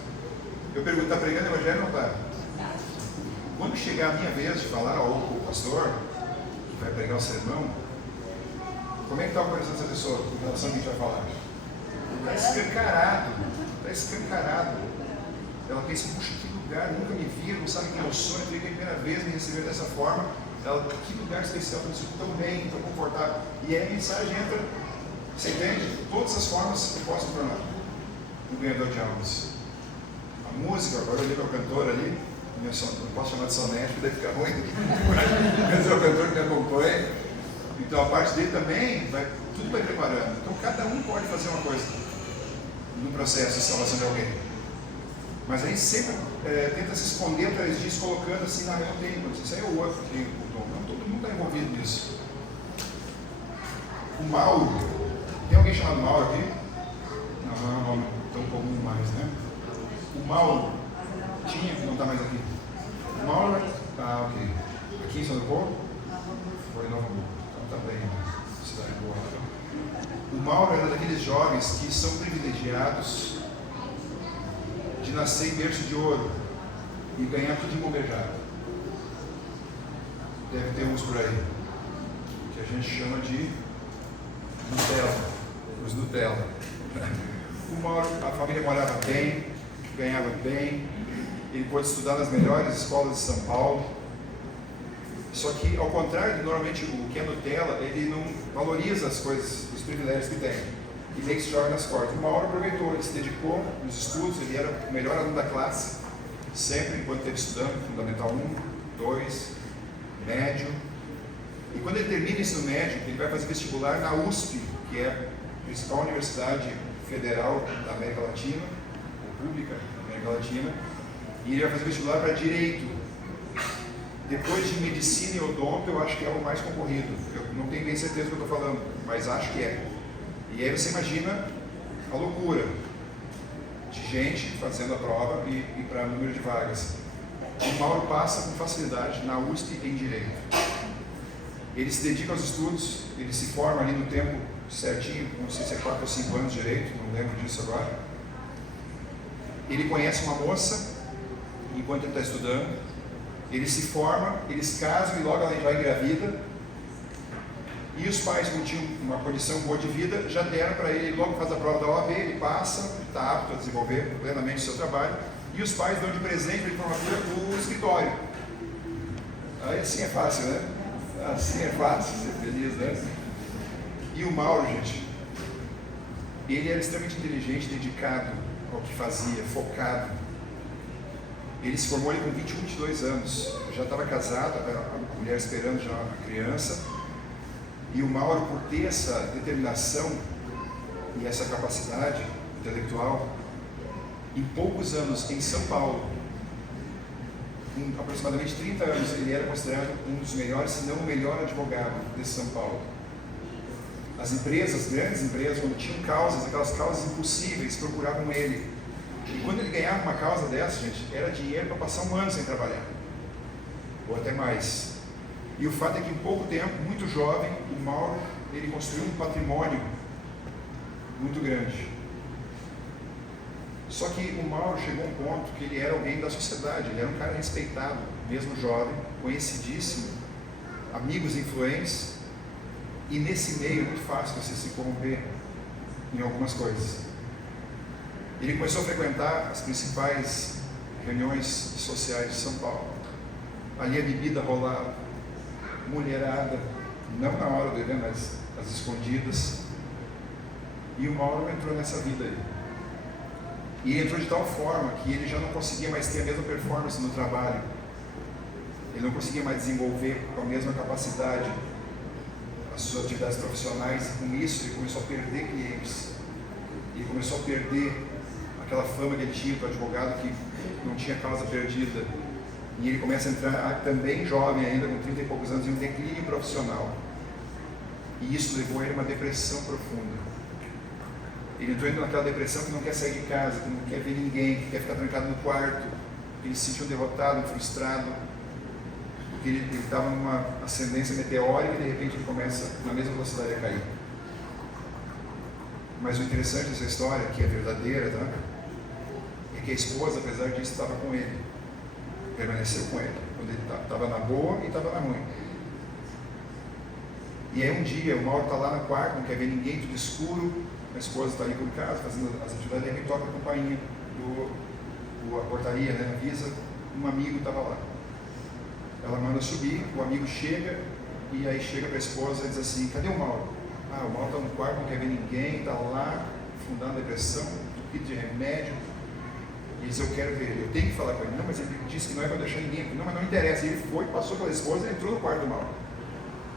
Eu pergunto, está pregando o Evangelho ou não está? Quando chegar a minha vez de falar ao pastor, que vai pregar o sermão, como é que está o coração dessa pessoa em relação ao que a gente vai falar? Está escancarado. Ela pensa, puxa, que lugar, nunca me viram, não sabe quem eu sou, entrei pela primeira vez, me receberam dessa forma. Ela, que lugar especial, eu me sinto tão bem, tão confortável. E aí a mensagem entra, você entende? De todas as formas que posso tornar um ganhador de almas. A música, agora eu li meu cantor ali, não posso chamar de sonete, porque deve ficar ruim, mas é o cantor que me acompanha. Então a parte dele também, tudo vai preparando. Então cada um pode fazer uma coisa no processo de salvação de alguém. Mas a gente sempre tenta se esconder atrás disso, colocando assim, eu não tenho, isso aí é o outro que tem o dom. Não, todo mundo está envolvido nisso. O Mauro, tem alguém chamado Mauro aqui? Não é um nome tão comum mais, né? O Mauro, não está mais aqui. O Mauro, ok. Aqui em São Paulo? Foi Novo Hamburgo. Então tá bem, cidade boa. O Mauro era daqueles jovens que são privilegiados de nascer em berço de ouro e ganhar tudo imobiliário. Deve ter uns por aí, que a gente chama de Nutella, os Nutella. O Mauro, a família morava bem, ganhava bem, ele pôde estudar nas melhores escolas de São Paulo. Só que, ao contrário de normalmente o que é Nutella, ele não valoriza as coisas, os privilégios que tem. E meio que se joga nas costas. O Mauro aproveitou, ele se dedicou nos estudos, ele era o melhor aluno da classe, sempre enquanto esteve estudando, Fundamental 1, 2, médio. E quando ele termina o ensino médio, ele vai fazer vestibular na USP, que é a principal universidade federal da América Latina, ou pública da América Latina, e ele vai fazer vestibular para Direito. Depois de Medicina e Odonto, eu acho que é o mais concorrido. Eu não tenho bem certeza do que eu estou falando, mas acho que é. E aí você imagina a loucura de gente fazendo a prova e para número de vagas. O Mauro passa com facilidade na USP em Direito. Ele se dedica aos estudos, ele se forma ali no tempo certinho, não sei se é 4 ou 5 anos de Direito, não lembro disso agora. Ele conhece uma moça enquanto ele está estudando, ele se forma, eles casam e logo ela vai engravida. E os pais, que não tinham uma condição boa de vida, já deram para ele, logo faz a prova da OAB, ele passa, está apto a desenvolver plenamente o seu trabalho, e os pais dão de presente de formatura o escritório. Aí assim é fácil, né? Assim é fácil ser feliz, né? E o Mauro, gente, ele era extremamente inteligente, dedicado ao que fazia, focado. Ele se formou ali com 21, 22 anos, já estava casado, a mulher esperando já a criança. E o Mauro, por ter essa determinação e essa capacidade intelectual, em poucos anos em São Paulo, com aproximadamente 30 anos, ele era considerado um dos melhores, se não o melhor advogado de São Paulo. As empresas, grandes empresas, quando tinham causas, aquelas causas impossíveis, procuravam ele. E quando ele ganhava uma causa dessa, gente, era dinheiro para passar um ano sem trabalhar, ou até mais. E o fato é que em pouco tempo, muito jovem, o Mauro, ele construiu um patrimônio muito grande. Só que o Mauro chegou a um ponto que ele era alguém da sociedade, ele era um cara respeitado, mesmo jovem, conhecidíssimo, amigos influentes, e nesse meio é muito fácil você se corromper em algumas coisas. Ele começou a frequentar as principais reuniões sociais de São Paulo. Ali a bebida rolava, mulherada, não na hora do evento, mas às escondidas. E o Mauro entrou nessa vida aí. E ele entrou de tal forma que ele já não conseguia mais ter a mesma performance no trabalho. Ele não conseguia mais desenvolver com a mesma capacidade as suas atividades profissionais. E com isso ele começou a perder clientes. Ele começou a perder aquela fama que ele tinha do advogado que não tinha causa perdida. E ele começa a entrar também jovem ainda, com 30 e poucos anos, em um declínio profissional. E isso levou ele a uma depressão profunda. Ele entrou naquela depressão que não quer sair de casa, que não quer ver ninguém, que quer ficar trancado no quarto. Ele se sentiu derrotado, frustrado, porque ele estava numa ascendência meteórica e de repente ele começa na mesma velocidade a cair. Mas o interessante dessa história, que é verdadeira, tá? É que a esposa, apesar disso, estava com ele, permaneceu com ele, quando ele estava na boa e estava na ruim. E aí um dia o Mauro está lá no quarto, não quer ver ninguém, tudo escuro, a esposa está ali por casa, fazendo as atividades, e ele toca a campainha a portaria, né, avisa, um amigo estava lá. Ela manda subir, o amigo chega, e aí chega para a esposa e diz assim: cadê o Mauro? Ah, o Mauro está no quarto, não quer ver ninguém, está lá, fundando depressão, entupido de remédio. E diz: eu quero ver ele, eu tenho que falar com ele. Não, mas ele disse que não é para deixar ninguém. Não, mas não interessa. E ele foi, passou pela esposa e entrou no quarto do Mauro.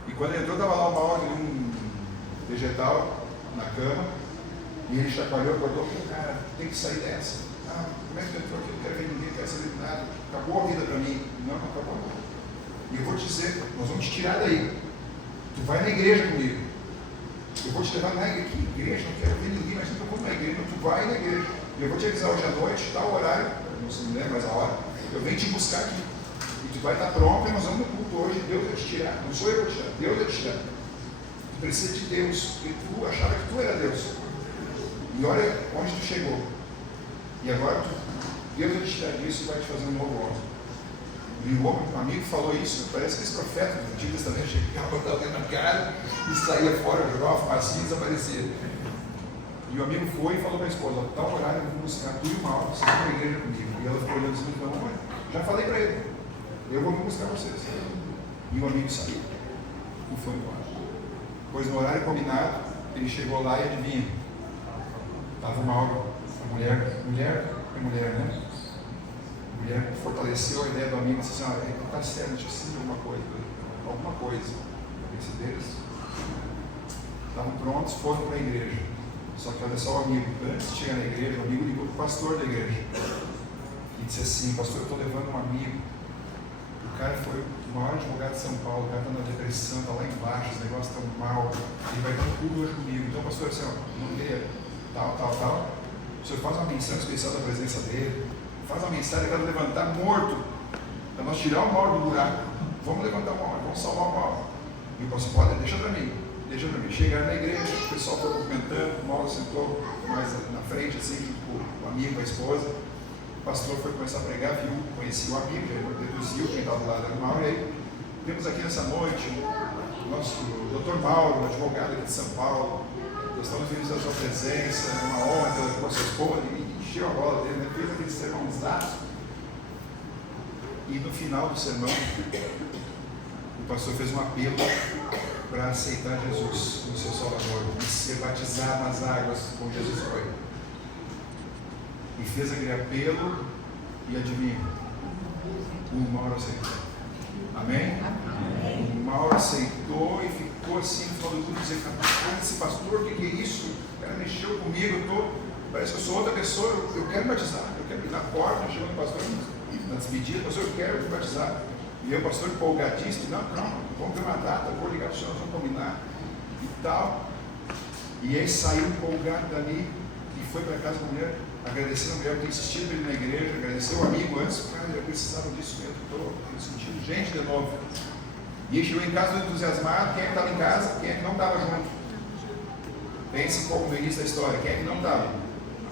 E quando ele entrou, estava lá o Mauro num vegetal, na cama, e ele chacoalhou, acordou, cara, tem que sair dessa. Ah, como é que tu entrou aqui? Eu não quero ver ninguém, não quero saber de nada. Acabou a vida para mim. Não, não acabou. E eu vou te dizer, nós vamos te tirar daí. Tu vai na igreja comigo. Eu vou te levar na igreja. Que igreja? Não quero ver ninguém, mas eu vou na igreja. Tu vai na igreja. E eu vou te avisar hoje à noite, tal horário, não sei me lembro mais a hora, eu venho te buscar aqui. E tu vai estar pronto e nós vamos no culto hoje. Deus vai te tirar. Não sou eu que vou te tirar. Deus vai te tirar. Tu precisa de Deus. Porque tu achava que tu era Deus. E olha onde tu chegou. E agora Deus vai te tirar disso e vai te fazer um novo homem. E o amigo falou isso, parece que esse profeta do Antigo Testamento chegava, botava o dedo na cara e saía fora, jogava uma fumacinha e desaparecia. E o amigo foi e falou para a esposa: tal horário eu vou buscar tu e o Mauro, vocês vão na igreja comigo. E ela ficou olhando assim e falou: já falei para ele, eu vou buscar vocês. E o amigo saiu e foi embora. Pois no horário combinado, ele chegou lá e adivinha? Estava o Mauro, a mulher é mulher, né? A mulher fortaleceu a ideia do amigo, disse assim: ele está certo, deixa eu sentir alguma coisa. Esse deles estavam prontos, foram para a igreja. Só que olha só, o amigo, antes de chegar na igreja, o amigo ligou para o pastor da igreja e disse assim: pastor, eu estou levando um amigo. O cara foi o maior advogado de São Paulo, o cara está na depressão, está lá embaixo, os negócios estão mal, ele vai dar um culto hoje comigo. Então, pastor, assim, não queria tal. O senhor faz uma menção especial da presença dele, faz uma mensagem para levantar morto, para nós tirar o Mauro do buraco. Vamos levantar o Mauro, vamos salvar o Mauro. E o pastor: pode, deixa para mim. Chegaram na igreja, o pessoal foi cumprimentando, o Mauro sentou mais na frente, assim, junto com o amigo, com a esposa. O pastor foi começar a pregar, conhecia o amigo, já deduziu quem estava do lado do Mauro. E aí, temos aqui nessa noite o nosso Dr. Mauro, advogado aqui de São Paulo. Nós estamos felizes da sua presença, é uma honra ter com a sua esposa, e encheu a bola dele, né? Fez aquele sermão exato. E no final do sermão, o pastor fez um apelo para aceitar Jesus como seu Salvador e ser batizado nas águas como Jesus foi. E fez aquele apelo e adivinha? O Mauro aceitou. Amém? Amém. O Mauro aceitou e ficou assim, falando tudo, dizendo: esse pastor, o que é isso? O cara mexeu comigo, parece que eu sou outra pessoa, eu quero batizar. Eu quero ir na porta, chegando no pastor, na despedida: pastor, eu quero te batizar. E eu, pastor, empolgadíssimo: não, vamos ter uma data, vou ligar para o senhor, nós vamos combinar e tal. E aí saiu empolgado dali e foi para casa da mulher, agradecendo a mulher por ter insistido ele na igreja, agradeceu o amigo antes, cara, eu precisava disso mesmo, estou sentindo gente de novo. E ele chegou em casa todo entusiasmado. Quem é que estava em casa? Quem é que não estava junto? Pense um pouco no início da história, quem é que não estava?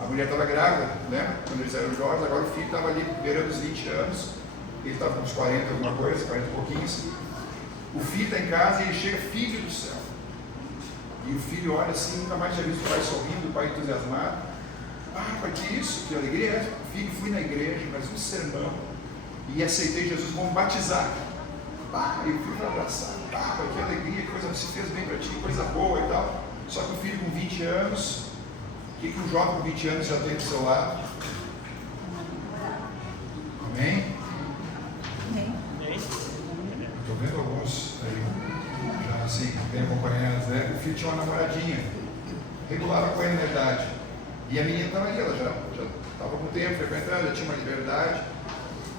A mulher estava grávida, né? Quando eles eram jovens, agora o filho estava ali beirando os 20 anos, ele estava com uns 40 alguma coisa, 40 e pouquinhos. O filho está em casa e ele chega, filho do céu. E o filho olha assim, nunca mais tinha visto o pai sorrindo, o pai entusiasmado. Ah, pai, que isso? Que alegria. Filho, fui na igreja, mas um sermão, e aceitei Jesus, vamos batizar. Ah, eu fui para abraçar. Ah, pai, que alegria, que coisa se fez bem para ti, coisa boa e tal. Só que o filho com 20 anos, o que um jovem com 20 anos já tem do seu lado? Amém? Estou vendo alguns aí, já assim, bem acompanhados, né? O filho tinha uma namoradinha, regulava com ele na idade. E a menina estava ali, ela já estava com o tempo frequentando, já tinha uma liberdade.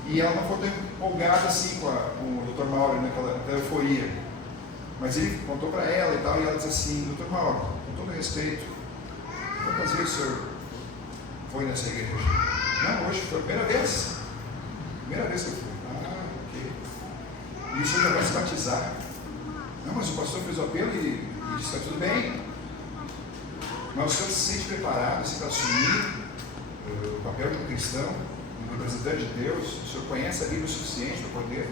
E ela não foi tão empolgada assim com o Dr. Mauro, naquela euforia. Mas ele contou para ela e tal, e ela disse assim: Dr. Mauro, com todo respeito, quantas vezes o senhor foi nessa igreja? Não, hoje foi a primeira vez. Primeira vez que eu fui. Ah, ok. E o senhor já vai se batizar? Não, mas o pastor fez o apelo e disse: está tudo bem. Mas o senhor se sente preparado assim, para assumir o papel de um cristão, um representante de Deus? O senhor conhece a Bíblia o suficiente para poder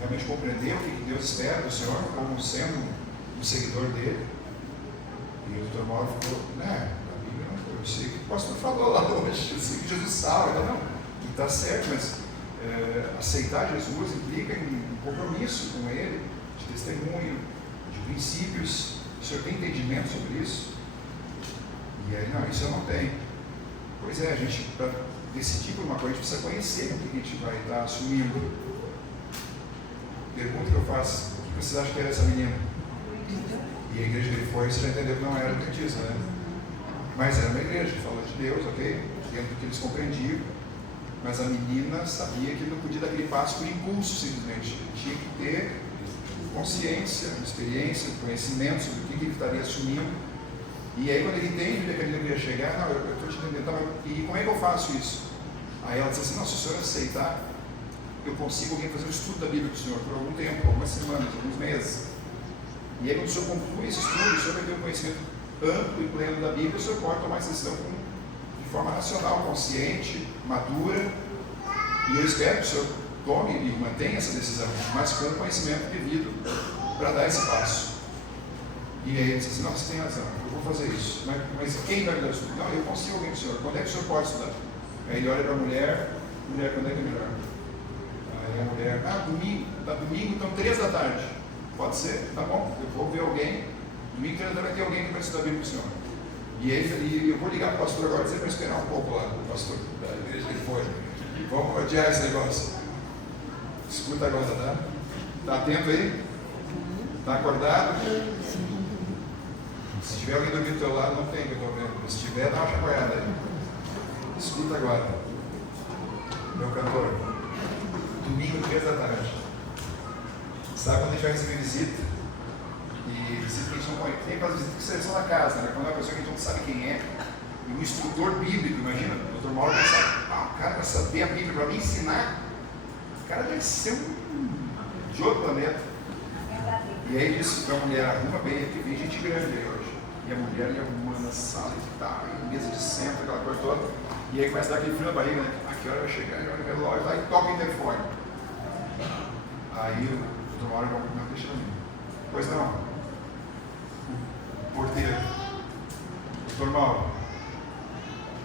realmente compreender o que Deus espera do senhor como sendo um seguidor dele? E o Dr. Mauro falou: né, a Bíblia não, eu sei o que o pastor falou lá hoje, eu sei que Jesus salva. Não, e está certo, mas aceitar Jesus implica em um compromisso com ele, de testemunho, de princípios. O senhor tem entendimento sobre isso? E aí, não, isso eu não tenho. Pois é, a gente, para decidir por uma coisa, a gente precisa conhecer o que a gente vai estar assumindo. Pergunta que eu faço: o que vocês acham que era essa menina? E a igreja que ele foi, você já entendeu que não era adventista, né? Mas era uma igreja que falou de Deus, ok? Dentro do que eles compreendiam. Mas a menina sabia que ele não podia dar aquele passo por impulso, simplesmente. Ele tinha que ter consciência, experiência, conhecimento sobre o que ele estaria assumindo. E aí, quando ele entende onde ele deveria chegar, não, eu estou te entendendo, tá, e como é que eu faço isso? Aí ela diz assim: não, se o senhor aceitar, eu consigo alguém fazer um estudo da Bíblia do senhor por algum tempo, algumas semanas, alguns meses. E aí, quando o senhor conclui esse estudo, o senhor vai ter um conhecimento amplo e pleno da Bíblia, o senhor pode tomar essa decisão de forma racional, consciente, madura. E eu espero que o senhor tome e mantenha essa decisão, mas com o conhecimento devido para dar esse passo. E aí ele disse assim: não, você tem razão, eu vou fazer isso. Mas quem vai me dar estudo? Não, eu consigo alguém do senhor. Quando é que o senhor pode estudar? Aí ele olha para a mulher: mulher, quando é que é melhor? Aí a mulher: domingo, então 3 da tarde. Pode ser? Tá bom, eu vou ver alguém. Domingo 3 da tarde vai ter alguém que vai estudar a Bíblia para o senhor. E aí eu vou ligar para o pastor agora, dizer para esperar um pouco lá, o pastor da igreja que ele foi. Vamos adiar esse negócio. Escuta agora, tá? Está atento aí? Está acordado? Se tiver alguém dormindo do teu lado, não tem que eu estou vendo. Se tiver, dá uma chacoalhada aí. Escuta agora. Meu cantor. Domingo, 3 da tarde. Sabe quando a gente vai receber visita? E visita que a gente não conhece. Tem aquelas visitas que seleção da casa, né? Quando é uma pessoa que a gente não sabe quem é. E um instrutor bíblico, imagina. O Dr. Mauro pensa: o cara vai saber a Bíblia para me ensinar. O cara deve ser de outro planeta. E aí disse para a mulher: arruma bem, porque vem gente grande aí hoje. E a mulher ia arrumando na sala e tal, mesa de centro, aquela coisa toda. E aí começa a dar aquele frio na barriga, né? A que hora vai chegar? Olha o relógio lá e toca o interfone. Aí o Dr. Mauro vai: não, deixa pra mim. Pois não. O porteiro: Dr. Mauro,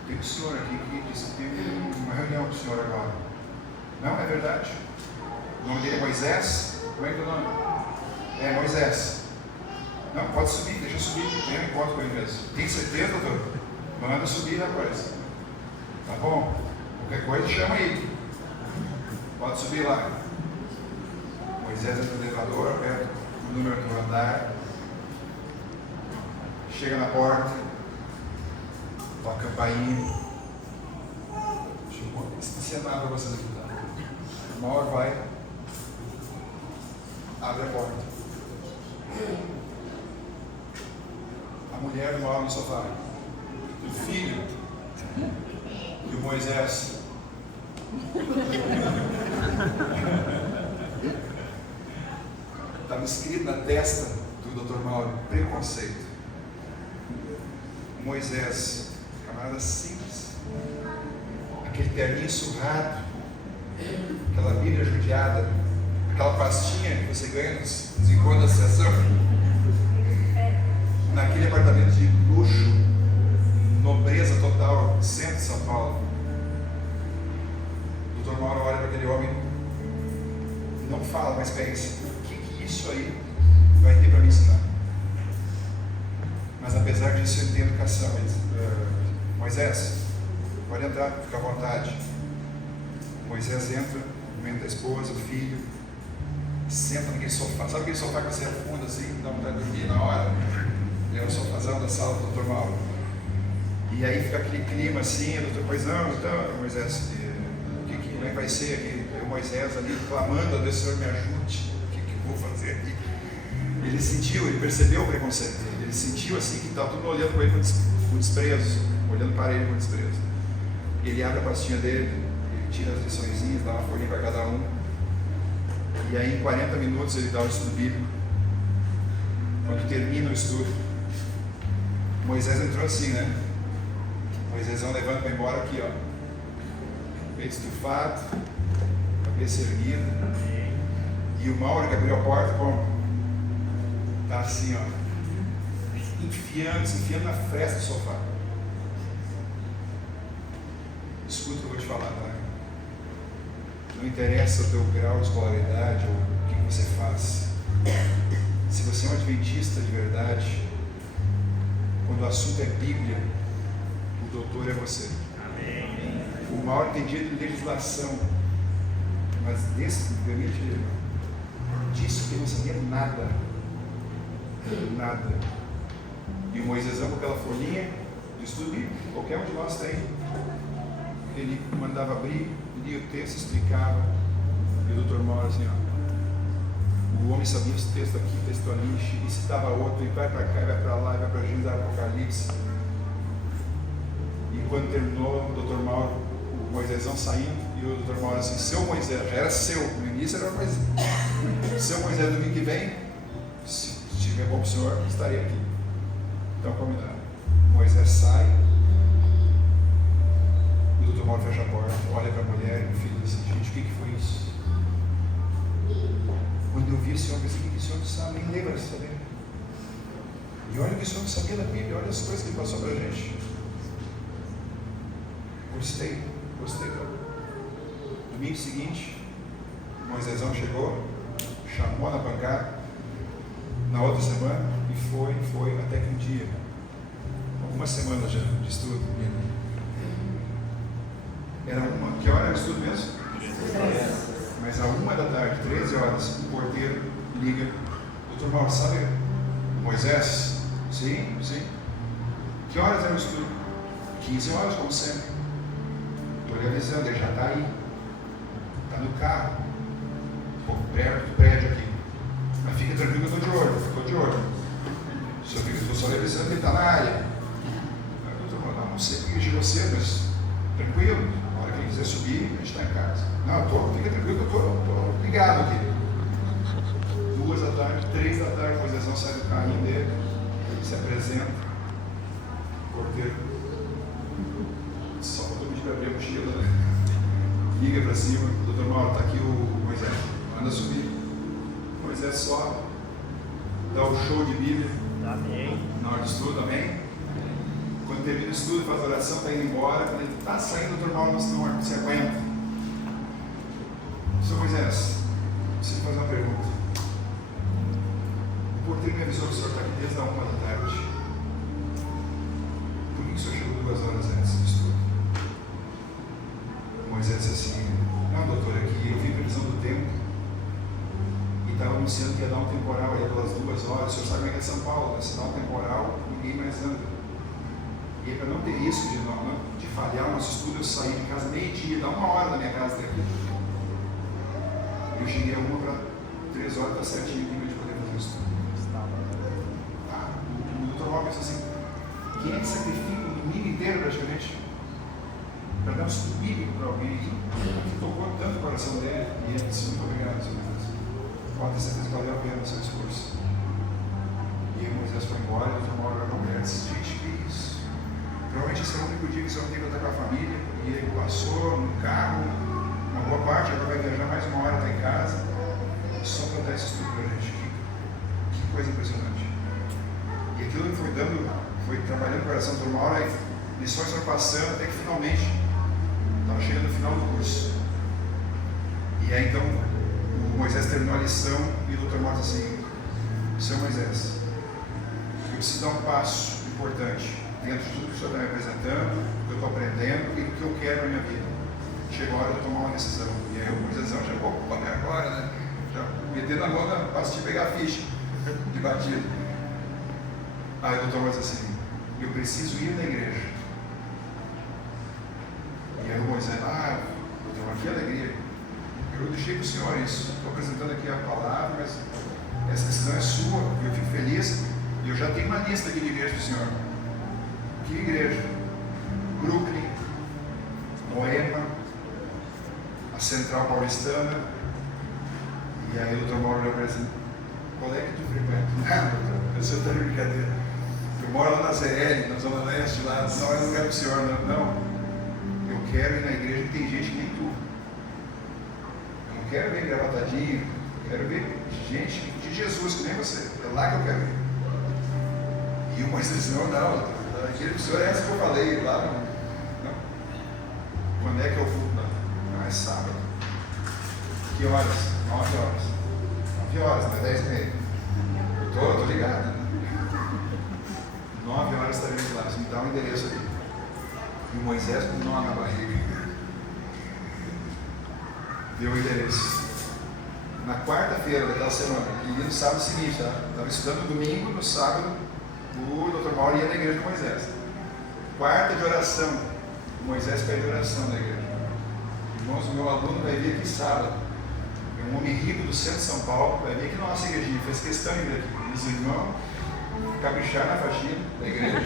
tem um senhor aqui que disse que tem uma reunião com o senhor agora. Não, é verdade. O nome dele é Moisés? Como é que é o nome? É Moisés. Não, pode subir, deixa eu subir, tem um encontro com ele mesmo. Tem certeza, doutor? Manda subir, rapaz. Tá bom? Qualquer coisa, chama ele. Pode subir lá. Moisés entra no elevador, aperta o número do andar, chega na porta, toca a campainha. Deixa eu ensinar para vocês aqui, tá? Uma hora vai, abre a porta. A mulher do mal no sofá. o filho e o Moisés. Estava escrito na testa do Dr. Mauro: preconceito. Moisés, camarada simples, aquele terninho surrado, aquela Bíblia judiada, aquela pastinha que você ganha nos encontros da associação, naquele apartamento de luxo, nobreza total, centro de São Paulo. O Dr. Mauro olha para aquele homem, não fala, mas pensa: o que isso aí vai ter para me ensinar? Mas apesar disso, ele tem educação. Ele diz: Moisés, pode entrar, fica à vontade. Moisés entra, comenta a esposa, o filho, senta naquele sofá. Sabe aquele sofá que você afunda assim, dá vontade de dormir na hora? É o sofazão da sala do Dr. Mauro. E aí fica aquele clima assim, o doutor: pois não, então, Moisés, como é que vai ser aqui? O Moisés ali clamando: a Deus, Senhor, me ajude, o que eu vou fazer aqui? Ele sentiu, ele percebeu o preconceito dele. Ele sentiu assim que estava todo mundo olhando para ele com desprezo, olhando para ele com desprezo. Ele abre a pastinha dele, ele tira as liçõezinhas, dá uma folhinha para cada um. E aí em 40 minutos ele dá o estudo bíblico. Quando termina o estudo, Moisés entrou assim, né? Moisésão levanta para ir embora aqui, ó. Peito estufado, cabeça erguida. E o Mauro que abriu a porta, como? Tá assim, ó. Se enfiando na fresta do sofá. Escuta o que eu vou te falar, tá? Não interessa o teu grau de escolaridade ou o que você faz. Se você é um adventista de verdade, quando o assunto é Bíblia, o doutor é você. Amém. O Mauro entendia de legislação, mas disso que ele não sabia nada. Nada. E o Moisésão com aquela folhinha do estudo bíblico, qualquer um de nós tem. Ele mandava abrir, lia o texto, explicava. E o Dr. Mauro assim, ó. O homem sabia os textos aqui, texto ali, e citava outro, e vai para cá, e vai para lá, e vai para Gênesis, Apocalipse. E quando terminou, o Dr. Mauro, o Moisésão saindo, e o Dr. Mauro assim: seu Moisés, já era seu, no início era Moisés. Seu Moisés, domingo que vem, se estiver bom para o senhor, estarei aqui. Então, combinado. Moisés sai, o Dr. Mauro fecha a porta, olha para a mulher e o filho diz assim: gente, o que foi isso? Quando eu vi esse homem, eu pensei: que esse homem sabe, nem lembra de saber. E olha que esse homem sabia da Bíblia, olha as coisas que ele passou para a gente. Gostei. Domingo seguinte, Moisésão chegou, chamou na bancada, na outra semana, e foi até que um dia, algumas semanas já de estudo, era uma, que hora era o estudo mesmo? Mas a 1h da tarde, 13 horas, o porteiro liga: doutor Mauro, sabe Moisés? Sim. Que horas era o estudo? 15 horas, como sempre. Estou realizando, ele já está aí, está no carro, perto do prédio aqui. Mas fica tranquilo que eu estou de olho. Se eu estou só revisando, ele está na área. Não sei porque ele chegou cedo, mas tranquilo. Na hora que ele quiser subir, a gente está em casa. Não, fica tranquilo que eu estou ligado aqui. 2 da tarde, 3 da tarde, o Moisésão sai do carrinho dele, se apresenta. O porteiro só faltou pedir para abrir a mochila, né? Liga para cima: doutor Mauro, está aqui o Moisés, manda subir. O Moisés sobe, dá o show de Bíblia. Amém. Na hora do estudo, amém? Quando termina o estudo, faz a oração, está indo embora. Quando ele está saindo, o doutor Mauro não se aguenta. Senhor Moisés, preciso fazer uma pergunta. O porteiro me avisou que o senhor está aqui desde a 1h da tarde. Por que o senhor chegou 2 horas antes do estudo? Moisés disse assim: não, doutor, é que eu vi previsão do tempo e estava anunciando que ia dar um temporal aí pelas 2 horas. O senhor sabe como é que é São Paulo, né? Se dá um temporal, ninguém mais anda. E aí, para não ter risco de falhar o nosso estudo, eu saí de casa meio-dia, dá 1 hora da minha casa até aqui. Eu cheguei a 1 para 3 horas, está certinho aqui para a gente poder fazer o estudo. O doutor Mauro pensou assim: quem é que sacrifica um domingo inteiro praticamente, para dar um estudo bíblico para alguém que tocou tanto o coração dele, e ele disse: muito obrigado, Senhor Deus. Pode ter certeza que valeu a pena o seu esforço. E Moisés foi embora, e o Dr. Mauro olhou para a mulher e disse: gente, que isso? Provavelmente esse é o único dia que esse homem tem que estar com a família, e ele passou no carro, uma boa parte, agora vai viajar mais uma hora lá em casa, só para dar esse estudo para a gente. Que coisa impressionante. E aquilo que foi trabalhando no coração de uma hora, e lições foram passando, até que finalmente estava chegando no final do curso. E aí então o Moisés terminou a lição e o Dr. Mauro disse assim: seu Moisés, eu preciso dar um passo importante dentro de tudo que o senhor está me apresentando, do que eu estou aprendendo e do que eu quero na minha vida. Chegou a hora de eu tomar uma decisão. E aí o Moisés já vou agora, né? Já metendo a mão na pastinha e pegar a ficha de batida. Aí o Dr. Mauro disse assim: eu preciso ir na igreja. E aí o Moisés: doutor, que alegria. Eu deixei para o senhor isso. Estou apresentando aqui a palavra, mas essa decisão é sua. Eu fico feliz. E eu já tenho uma lista aqui de igreja do senhor. Que igreja? Brooklyn, Moema, a Central Paulistana. E aí o Dr. Mauro olhou para ele assim: qual é que tu frequenta? Não, doutor, eu sou de brincadeira. Eu moro lá na ZL, na Zona Leste, lá. Não é lugar para o senhor, não. Eu quero ir na igreja que tem gente que nem tu. Eu não quero ver engravatadinho, eu quero ver gente de Jesus, que nem você. É lá que eu quero ir. E o Moisés disse: não, a igreja do senhor é essa que eu falei, lá não. Quando é que eu vou? Não, é sábado. Que horas? 9 horas. 9 horas, até 10h30. Eu tô ligado. 9 horas estaremos lá. Você me dá um endereço aí. E o Moisés com um nó na barriga deu o endereço. Na quarta-feira daquela semana, e no sábado seguinte, tá? Estava estudando domingo, no sábado, o Dr. Mauro ia na igreja do Moisés. Quarta de oração, o Moisés pede oração na igreja. Irmãos, o meu aluno vai vir aqui sábado. É um homem rico do centro de São Paulo, vai vir aqui na nossa igrejinha, fez questão de vir aqui. E os irmãos caprichar na faxina da igreja,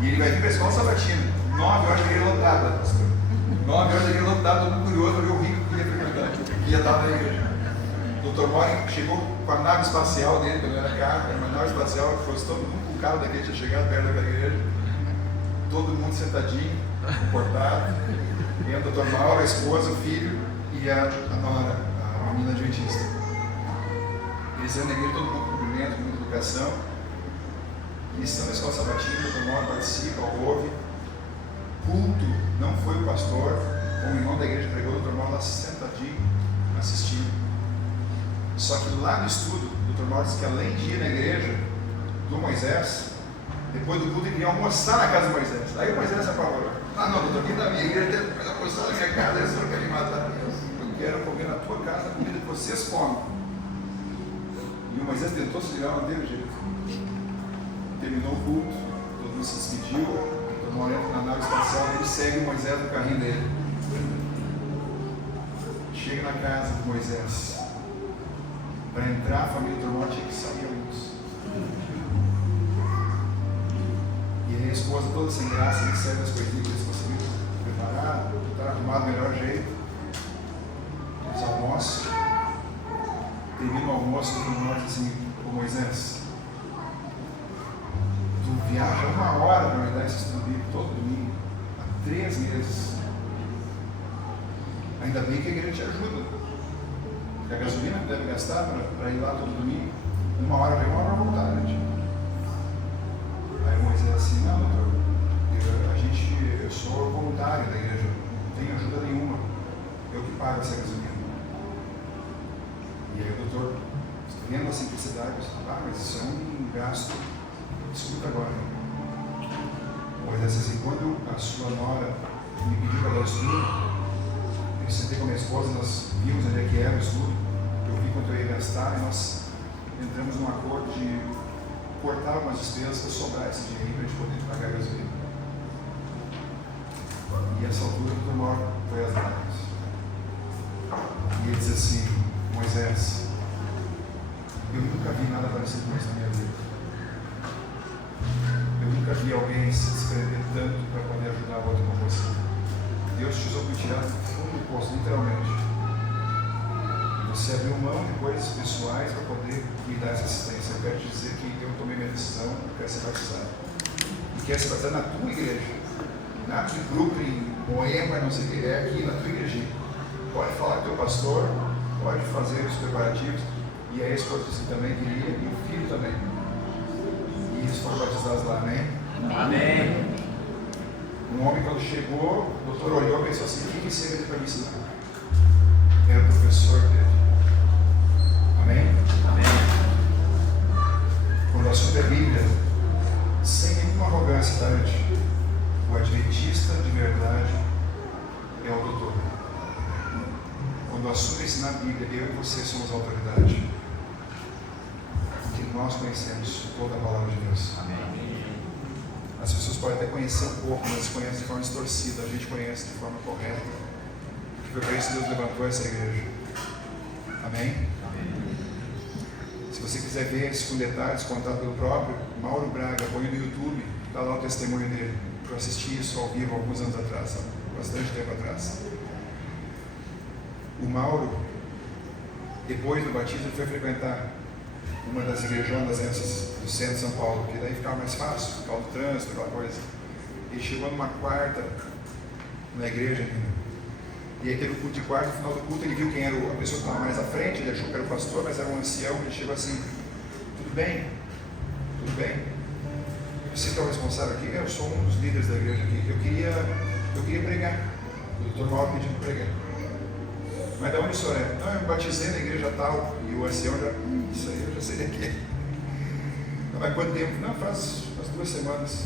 e ele vai vir para a escola sabatina, 9 horas da igreja lotada, pastor. 9 horas da igreja lotada, todo mundo curioso, olhou o rico que ia frequentar, que ia estar na igreja. O Dr. Mauro chegou com a nave espacial dele, quando era carro, era uma nave espacial, que fosse todo mundo com o carro daquele, tinha chegado perto daquela igreja, todo mundo sentadinho, comportado, e o Dr. Mauro, a esposa, o filho e a nora, a menina adventista. Eles iam na igreja, todo mundo cumprimento, muita educação. Lição da escola sabatina, o Dr. Mauro participa, ouve. Culto, não foi o pastor, como o irmão da igreja pregou, o Dr. Mauro lá sentadinho, assistindo. Só que lá no estudo, o Dr. Mauro disse que além de ir na igreja do Moisés, depois do culto ele ia almoçar na casa do Moisés. Aí o Moisés se apavorou: não, doutor, aqui da minha igreja tem almoçar na minha casa, eu não quero me matar. Eu quero comer na tua casa a comida que vocês comem. E o Moisés tentou se ligar, não teve jeito. Terminou o culto, todo mundo se despediu, todo mundo entra na nave espacial, ele segue o Moisés no carrinho dele. Chega na casa do Moisés. Para entrar, a família do irmão tinha que sair a luz. E aí a esposa toda sem graça, ele serve as coisinhas que eles conseguiram preparar, está arrumado do melhor jeito. Eles almoçam. Termina o almoço, o irmão diz assim: ô Moisés, tu viaja 1 hora para me dar esse estudo bíblico todo domingo, há 3 meses. Ainda bem que a igreja te ajuda. Porque a gasolina que deve gastar para ir lá todo domingo, 1 hora para ir, 1 hora para voltar, gente. Aí Moisés assim: não, doutor, eu sou voluntário da igreja, não tenho ajuda nenhuma, eu que pago essa gasolina. E aí o doutor, vendo a simplicidade, mas isso é um gasto, escuta agora. Moisés disse assim: quando a sua nora me pediu para dar o estudo, eu sentei com a minha esposa, nós vimos onde é que era o estudo, eu vi quanto eu ia gastar, e nós entramos num acordo de cortar algumas despesas para sobrar esse dinheiro para a gente poder pagar a gasolina. E essa altura o Dr. Mauro foi às lágrimas. E ele disse assim: Moisés, eu nunca vi nada parecido com isso na minha vida. Eu nunca nunca vi alguém se descrever tanto para poder ajudar o outro como você. Deus te usou para tirar do fundo do poço, literalmente. Você abriu mão de coisas pessoais para poder me dar essa assistência. Eu quero te dizer que eu tomei minha decisão, eu quero ser batizado. E quero ser batizado na tua igreja. Nada de Brooklyn, Moema, não sei o que, é aqui na tua igreja. Pode falar com o teu pastor, pode fazer os preparativos. E a esposa também queria, e o filho também. E eles foram batizados lá, amém? Amém. Um homem, quando chegou, o doutor olhou e pensou assim: o que esse veio para me ensinar? Era o professor dele. Amém? Amém. Quando o assunto é Bíblia, sem nenhuma arrogância, tá, gente? O adventista de verdade é o doutor. Quando o assunto é ensinar a Bíblia, eu e você somos a autoridade. Porque nós conhecemos toda a palavra de Deus. Amém. As pessoas podem até conhecer um pouco, mas conhecem de forma distorcida. A gente conhece de forma correta. Foi para isso que Deus levantou essa igreja. Amém? Se você quiser ver isso com detalhes, contado pelo próprio Mauro Braga, põe no YouTube, está lá o testemunho dele. Eu assisti isso ao vivo alguns anos atrás, bastante tempo atrás. O Mauro, depois do batismo, foi frequentar uma das igrejonas do centro de São Paulo, que daí ficava mais fácil, por causa do trânsito, aquela coisa. Ele chegou numa quarta na igreja ainda. E aí teve o culto de quarta, no final do culto ele viu quem era a pessoa que estava mais à frente, ele achou que era o pastor, mas era um ancião, ele chegou assim: tudo bem? Tudo bem? Você que é o responsável aqui? Eu sou um dos líderes da igreja aqui. Eu queria pregar. O doutor Mauro pediu para pregar. Mas de onde o senhor é? Não, eu me batizei na igreja tal. E o ancião já, isso aí eu já sei daqui. Não, mas quanto tempo? Não, faz 2 semanas.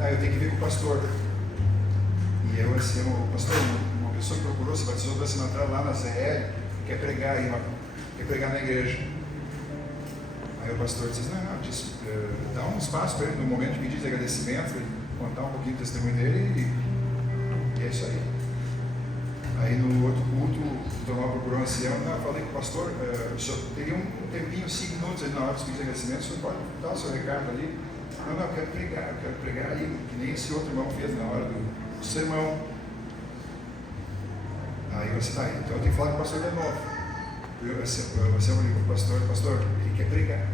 Eu tenho que vir com o pastor. E eu, assim, o pastor, uma pessoa que procurou, se batizou 2 semanas atrás lá na ZL, quer pregar aí, quer pregar na igreja. Aí o pastor disse: dá um espaço para ele, no momento de pedir de agradecimento, para ele contar um pouquinho do testemunho dele, e é isso aí. Aí no outro culto, o Tomás procurou um ancião. Eu falei com o pastor: o senhor teria um tempinho, 5 minutos ali na hora dos pedidos de agradecimento, o senhor pode dar o seu recado ali? Não, eu quero pregar aí, que nem esse outro irmão fez na hora do sermão. Aí você está aí, então eu tenho que falar com o pastor de novo. Você é o pastor, ele quer pregar.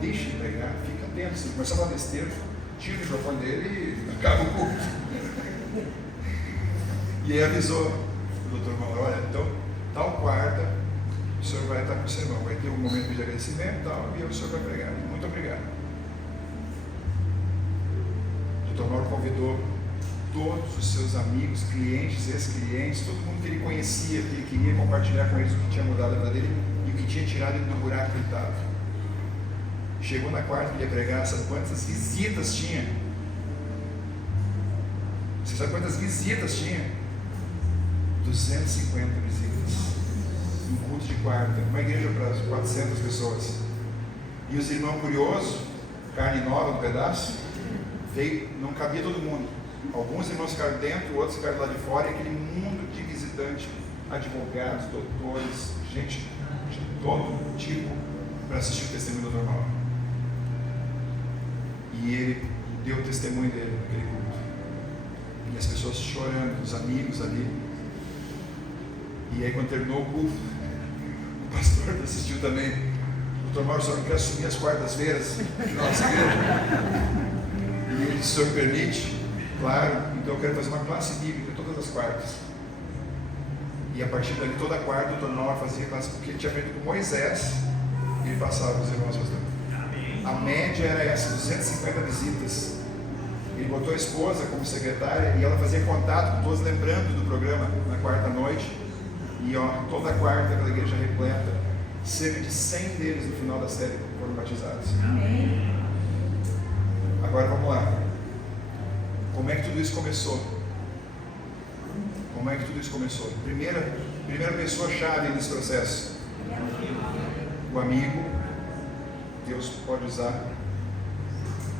Deixa ele pregar, fica atento. Se ele começar a falar besteira, tira o microfone dele e acaba o culto. E aí avisou o doutor Mauro: olha, então, tal quarta, o senhor vai estar com o sermão, vai ter um momento de agradecimento e tal, e o senhor vai pregar. Muito obrigado. O doutor Mauro convidou todos os seus amigos, clientes, ex-clientes, todo mundo que ele conhecia, que ele queria compartilhar com eles o que tinha mudado a vida dele e o que tinha tirado ele do buraco que ele estava. Chegou na quarta que ele ia pregar, sabe quantas visitas tinha? Você sabe quantas visitas tinha? 250 visitas. Um culto de quarta, uma igreja para 400 pessoas. E os irmãos curiosos, carne nova no pedaço, veio, não cabia todo mundo. Alguns irmãos ficaram dentro, outros ficaram lá de fora, e aquele mundo de visitantes, advogados, doutores, gente de todo tipo, para assistir o testemunho do normal. E ele deu o testemunho dele naquele culto. E as pessoas chorando, os amigos ali. E aí, quando terminou o culto, o pastor assistiu também. Doutor Mauro, o senhor não quer assumir as quartas-feiras de nossa igreja? E ele disse: o senhor permite? Claro, então eu quero fazer uma classe bíblica todas as quartas. E a partir dali, toda quarta, o doutor Mauro fazia classe, porque ele tinha aprendido com Moisés, e ele passava para os irmãos fazendo. A média era essa, 250 visitas. Ele botou a esposa como secretária e ela fazia contato com todos, lembrando do programa na quarta noite. E toda quarta aquela igreja repleta, cerca de 100 deles no final da série foram batizados. Amém. Agora vamos lá. Como é que tudo isso começou? Como é que tudo isso começou? Primeira pessoa chave nesse processo: o amigo. Deus pode usar,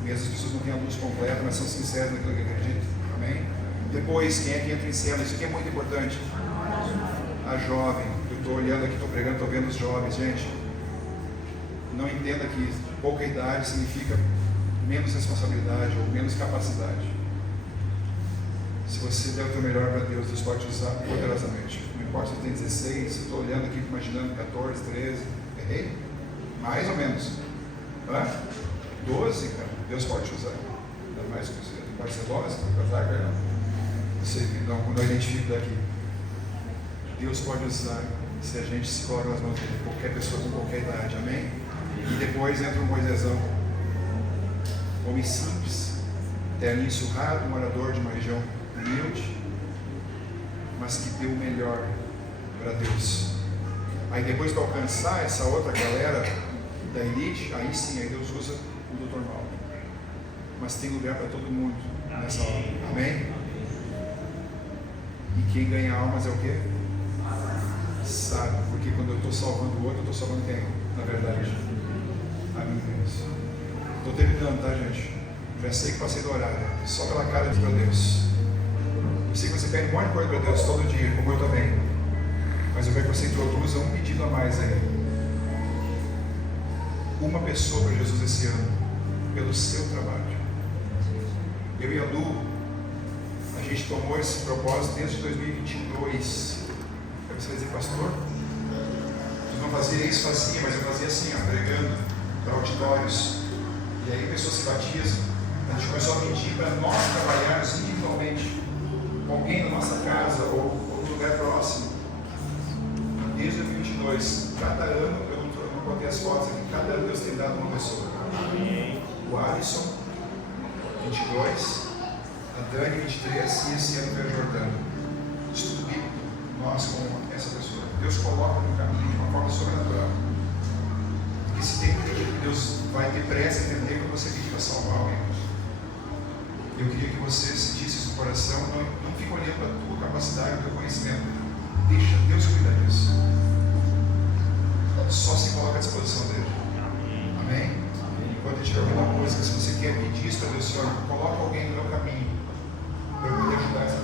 mesmo as pessoas não têm a luz completa, mas são sinceras naquilo que acreditam. Amém? Depois, quem é que entra em cena? Isso aqui é muito importante. A jovem. Eu estou olhando aqui, estou pregando, estou vendo os jovens, gente. Não entenda que pouca idade significa menos responsabilidade ou menos capacidade. Se você der o teu melhor para Deus, Deus pode te usar poderosamente. Não importa se você tem 16, eu estou olhando aqui, imaginando 14, 13, errei? Mais ou menos. Não é? 12, cara, Deus pode te usar. Ainda mais que você em Barcelona, você está casar, cara, não. Você não identifico daqui. Deus pode usar se a gente se coloca nas mãos dele, qualquer pessoa com qualquer idade, amém? E depois entra o Moisésão, homem simples, terninho surrado, morador de uma região humilde, mas que deu o melhor para Deus. Aí depois de alcançar essa outra galera da elite, aí sim, aí Deus usa o doutor Mauro. Mas tem lugar para todo mundo nessa hora, amém? E quem ganha almas é o quê? Sabe, porque quando eu estou salvando o outro, eu estou salvando quem? Na verdade, a mim mesmo. Estou terminando, tá, gente? Já sei que passei do horário, só pela cara de Deus. Eu sei que você pede um monte de coisa para Deus todo dia, como eu também. Mas eu quero que você introduza um pedido a mais aí. Uma pessoa para Jesus esse ano, pelo seu trabalho. Eu e a Lu, a gente tomou esse propósito desde 2022. Você vai dizer, pastor, eu não fazia isso, fazia, mas eu fazia assim, ó, pregando para auditórios. E aí pessoas se batizam. A gente começou a pedir para nós trabalharmos individualmente com alguém na nossa casa ou no lugar próximo. Desde 2022, cada ano, eu não contei as fotos aqui, cada ano Deus tem dado uma pessoa. O Alisson, 22, a Dani, 23, e esse ano veio o Jordano. Estudo bíblico, nós com essa pessoa. Deus coloca no caminho de uma forma sobrenatural. Porque se tem um dia que Deus vai ter pressa em entender quando você pedir para salvar alguém. Eu queria que você sentisse isso no coração, não fique olhando para a tua capacidade, o teu conhecimento. Deixa Deus cuidar disso. Só se coloca à disposição dele. Amém? Enquanto a gente vai ouvir uma música, se você quer pedir isso para Deus, Senhor, coloca alguém no meu caminho para eu poder ajudar essa